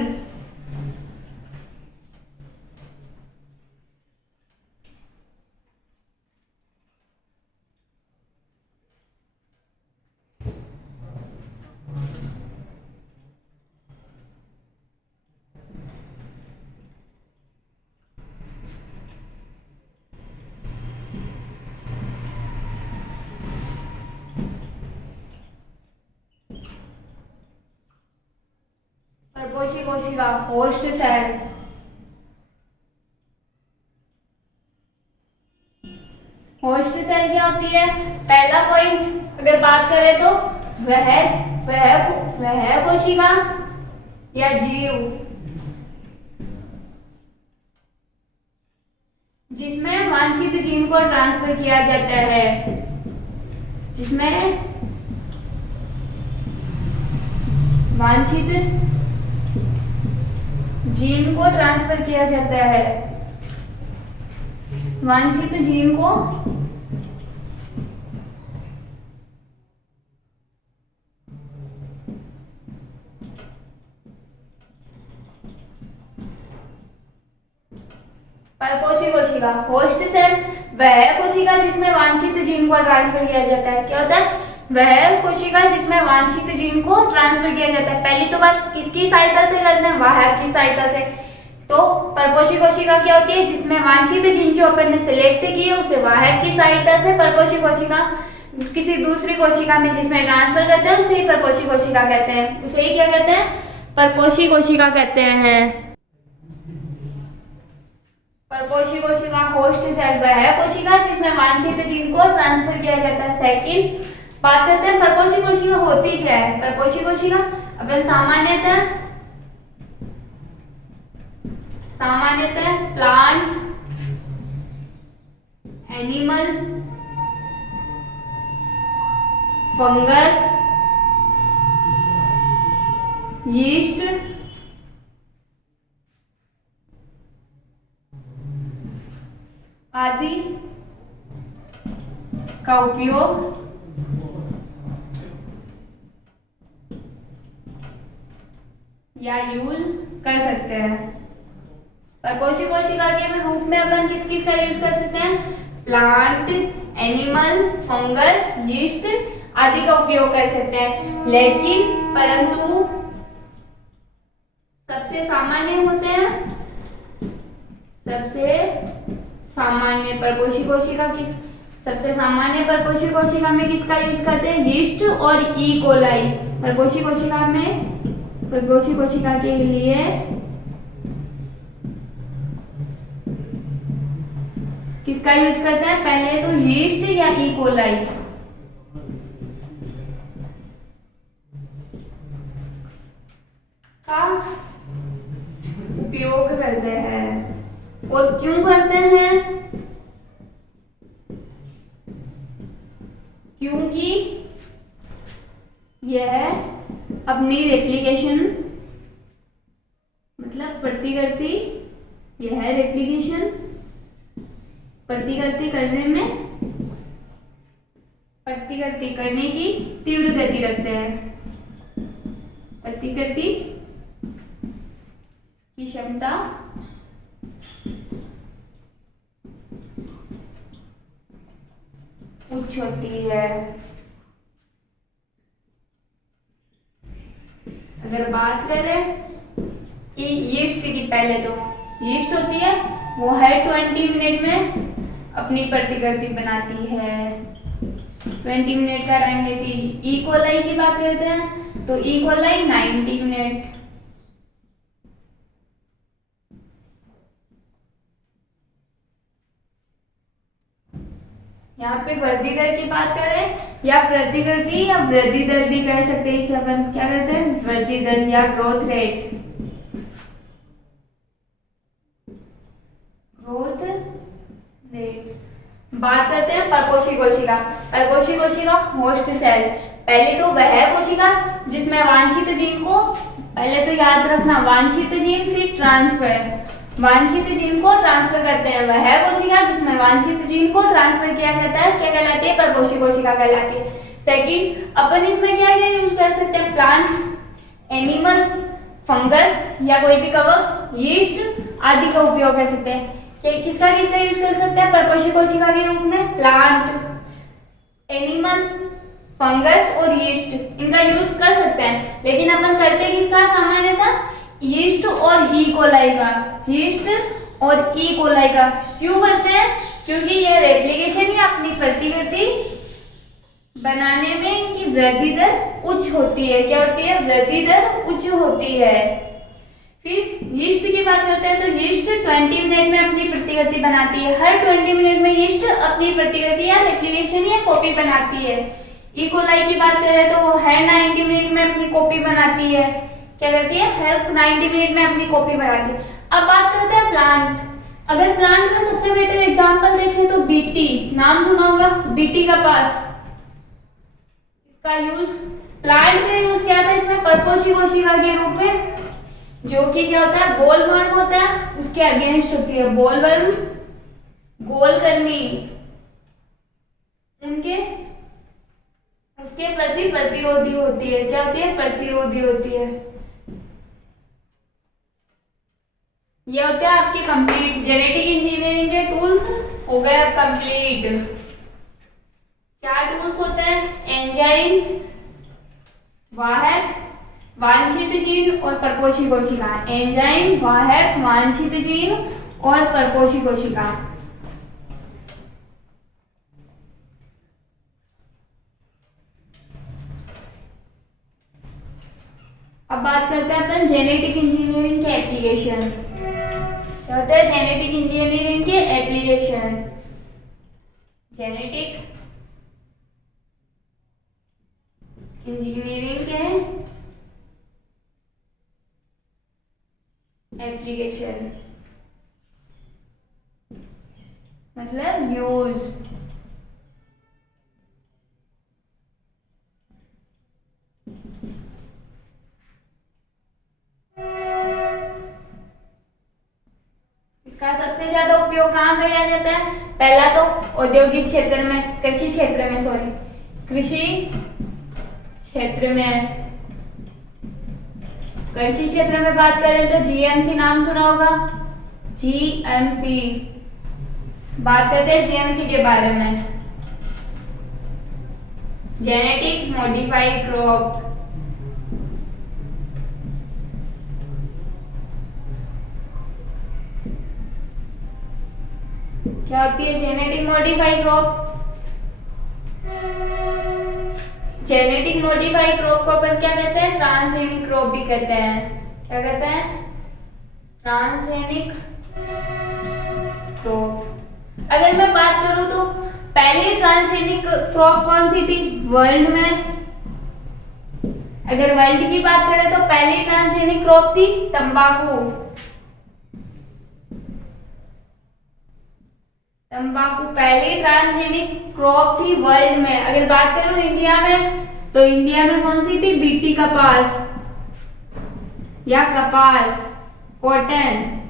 परपोषी कोशिका, होस्ट सेल। होस्ट सेल क्या होती है? पहला पॉइंट अगर बात करें तो वह कोशिका या जीव जिसमें वांछित जीन को ट्रांसफर किया जाता है, जिसमें वांछित जीन को ट्रांसफर किया जाता है, वांछित जीन को परपोषी कोशिका। होस्ट सेल वह कोशिका जिसमें वांछित जीन को ट्रांसफर किया जाता है। क्या होता है? वह कोशिका जिसमें वांछित जीन को ट्रांसफर किया जाता है। पहली तो बात किसकी सहायता से करते हैं? वाहक की सहायता से। तो परपोषी कोशिका क्या होती है? जिसमें वांछित जीन जो अपन ने सिलेक्ट की है उसे वाहक की सहायता से परपोषी कोशिका किसी दूसरी कोशिका में जिसमें ट्रांसफर करते हैं उसे परपोषी कोशिका कहते हैं। उसे क्या कहते हैं? परपोषी कोशिका कहते हैं। परपोषी कोशिका होस्ट सेल वह कोशिका जिसमें वांछित जीन को ट्रांसफर किया जाता है। सेकंड बात करते हैं परपोषी कोशिका होती क्या है? परपोषी कोशिका अपन सामान्यतः प्लांट, एनिमल, फंगस, यीस्ट आदि का उपयोग या यूज कर सकते हैं। परपोषी कोशिका के रूप में अपन किस का यूज कर सकते हैं? प्लांट, एनिमल, फंगस, यीस्ट आदि का उपयोग कर सकते हैं। लेकिन परंतु सबसे सामान्य होते हैं, सबसे सामान्य परपोषी कोशिका सबसे सामान्य परपोषी कोशिका में किसका यूज करते हैं? यीस्ट और ई कोलाई। परपोषी कोशिका के लिए किसका यूज करते हैं? पहले तो यीस्ट या ई कोलाई का उपयोग करते हैं। और क्यों करते हैं? क्योंकि यह अपनी रेप्लिकेशन मतलब प्रतिकृति करने की तीव्र गति रखते हैं। प्रतिकृति की क्षमता उच्च होती है। अगर बात करें कि यीस्ट की, पहले तो यीस्ट होती है वो हर 20 मिनट में अपनी प्रतिकृति बनाती है, 20 मिनट का टाइम लेती है। ई कोलाई की बात करते हैं तो ई कोलाई 90 मिनट। यहाँ पे वृद्धि दर की बात करें या प्रतिकृति या वृद्धि दर भी कह सकते हैं, इसे अपन क्या कहते हैं? वृद्धि दर या ग्रोथ रेट। बात करते हैं परपोषी कोशिका। परपोषी कोशिका होस्ट सेल पहले तो वह कोशिका जिसमें वांछित जीन को, पहले तो याद रखना वांछित जीन फिर ट्रांसफर, वांछित जीन को ट्रांसफर करते हैं। वह कोशिका जिसमें वांछित जीन को ट्रांसफर किया जाता है क्या कहलाती है? परपोषी कोशिका कहलाती है। सेकंड अपन इसमें क्या क्या यूज कर सकते हैं? प्लांट, एनिमल, फंगस या कोई भी कवक, यीस्ट आदि का उपयोग कर सकते हैं। किसका यूज कर सकते हैं परपोषी कोशिका के रूप में? प्लांट, एनिमल, फंगस और यीस्ट, इनका यूज कर सकते हैं। लेकिन अपन करते किसका सामान्यतः? यीस्ट और ई कोलाई का, यीस्ट और ई कोलाई का। क्यों करते हैं? क्योंकि यह रेप्लिकेशन या अपनी प्रतिकृति बनाने में इनकी वृद्धि दर उच्च होती है। क्या होती है? वृद्धि दर उच्च होती है। फिर यीस्ट की बात करते हैं तो यीस्ट 20 मिनट में अपनी प्रतिकृति बनाती है। हर 20 मिनट में यीस्ट अपनी प्रतिकृति या रेप्लिकेशन या कॉपी बनाती है। इकोलाई की बात करें तो वो हर 90 मिनट में अपनी कॉपी बनाती है। क्या करती है? हर 90 मिनट में अपनी कॉपी बनाती है। अब बात करते हैं प्लांट। अगर प्लांट का सबसे बेटर एग्जांपल देखें तो बीटी, नाम सुना होगा, बीटी का पास। इसका यूज, प्लांट का यूज क्या था इसमें? परपोषी कोशिका के रूप में, जो कि क्या होता है? बोलवर्म होता है, उसके अगेंस्ट होती है। बोलवर्म, गोलकर्मी, उनके उसके प्रति प्रतिरोधी होती है। क्या होती है? प्रतिरोधी होती है। ये होते हैं आपके कंप्लीट जेनेटिक इंजीनियरिंग के टूल्स। हो गए अब कंप्लीट। क्या टूल्स होते हैं? एंजाइम, वाहक, वांछित जीन और परपोषी कोशिका। एंजाइम, वाहक, वांछित जीन और परपोषी कोशिका। अब बात करते हैं अपन जेनेटिक इंजीनियरिंग के एप्लीकेशन। क्या होता है? जेनेटिक इंजीनियरिंग के एप्लीकेशन। जेनेटिक इंजीनियरिंग के एप्लीकेशन मतलब यूज। इसका सबसे ज्यादा उपयोग कहाँ किया जाता है? पहला तो औद्योगिक क्षेत्र में, कृषि क्षेत्र में, सॉरी, कृषि क्षेत्र में। कृषि क्षेत्र में बात करें तो जीएमसी, नाम सुना होगा, जीएमसी। बात करते हैं जीएमसी के बारे में। Genetic modified crop. क्या होती है genetic modified crop? Genetic modified crop को अपन क्या कहते हैं? ट्रांसजेनिक क्रॉप भी कहते हैं। क्या कहते हैं? Transgenic crop. अगर मैं बात करूं तो पहली ट्रांसजेनिक क्रॉप कौन सी थी वर्ल्ड में? अगर वर्ल्ड की बात करें तो पहली ट्रांसजेनिक क्रॉप थी तंबाकू। तंबाकू पहली ट्रांसजेनिक क्रॉप थी वर्ल्ड में। अगर बात करूं इंडिया में तो इंडिया में कौन सी थी? बीटी, कपास या कपास, कॉटन।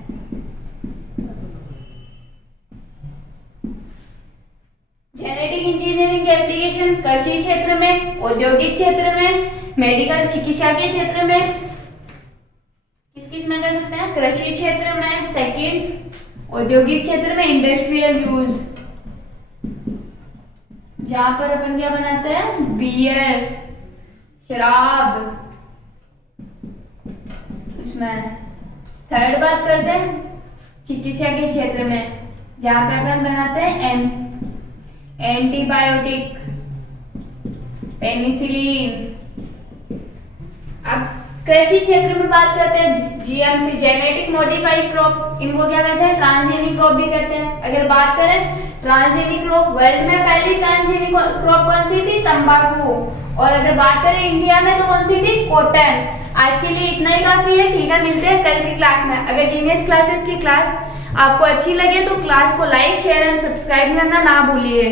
जेनेटिक इंजीनियरिंग के एप्लीकेशन कृषि क्षेत्र में, औद्योगिक क्षेत्र में, मेडिकल चिकित्सा के क्षेत्र में। किस किस में कर सकते हैं? कृषि क्षेत्र में, सेकंड औद्योगिक क्षेत्र में, इंडस्ट्रियल यूज, जहां पर अपन क्या बनाते हैं? बियर, शराब, उसमें। थर्ड बात करते हैं चिकित्सा के क्षेत्र में, जहां पे अपन बनाते हैं एंटीबायोटिक, पेनिसिलिन। अब कृषि क्षेत्र में बात करते हैं जीएमसी, जेनेटिक मॉडिफाइड क्रॉप। इनको क्या कहते हैं? ट्रांसजेनिक क्रॉप भी कहते हैं। अगर बात करें ट्रांसजेनिक क्रॉप, वर्ल्ड में पहली ट्रांसजेनिक क्रॉप कौन सी थी? तंबाकू। और अगर बात करें इंडिया में तो कौन सी थी? कॉटन। आज के लिए इतना ही काफी है। ठीक है, मिलते हैं कल की क्लास में। अगर जीनियस क्लासेस की क्लास आपको अच्छी लगे तो क्लास को लाइक, शेयर एंड सब्सक्राइब करना ना भूलिए।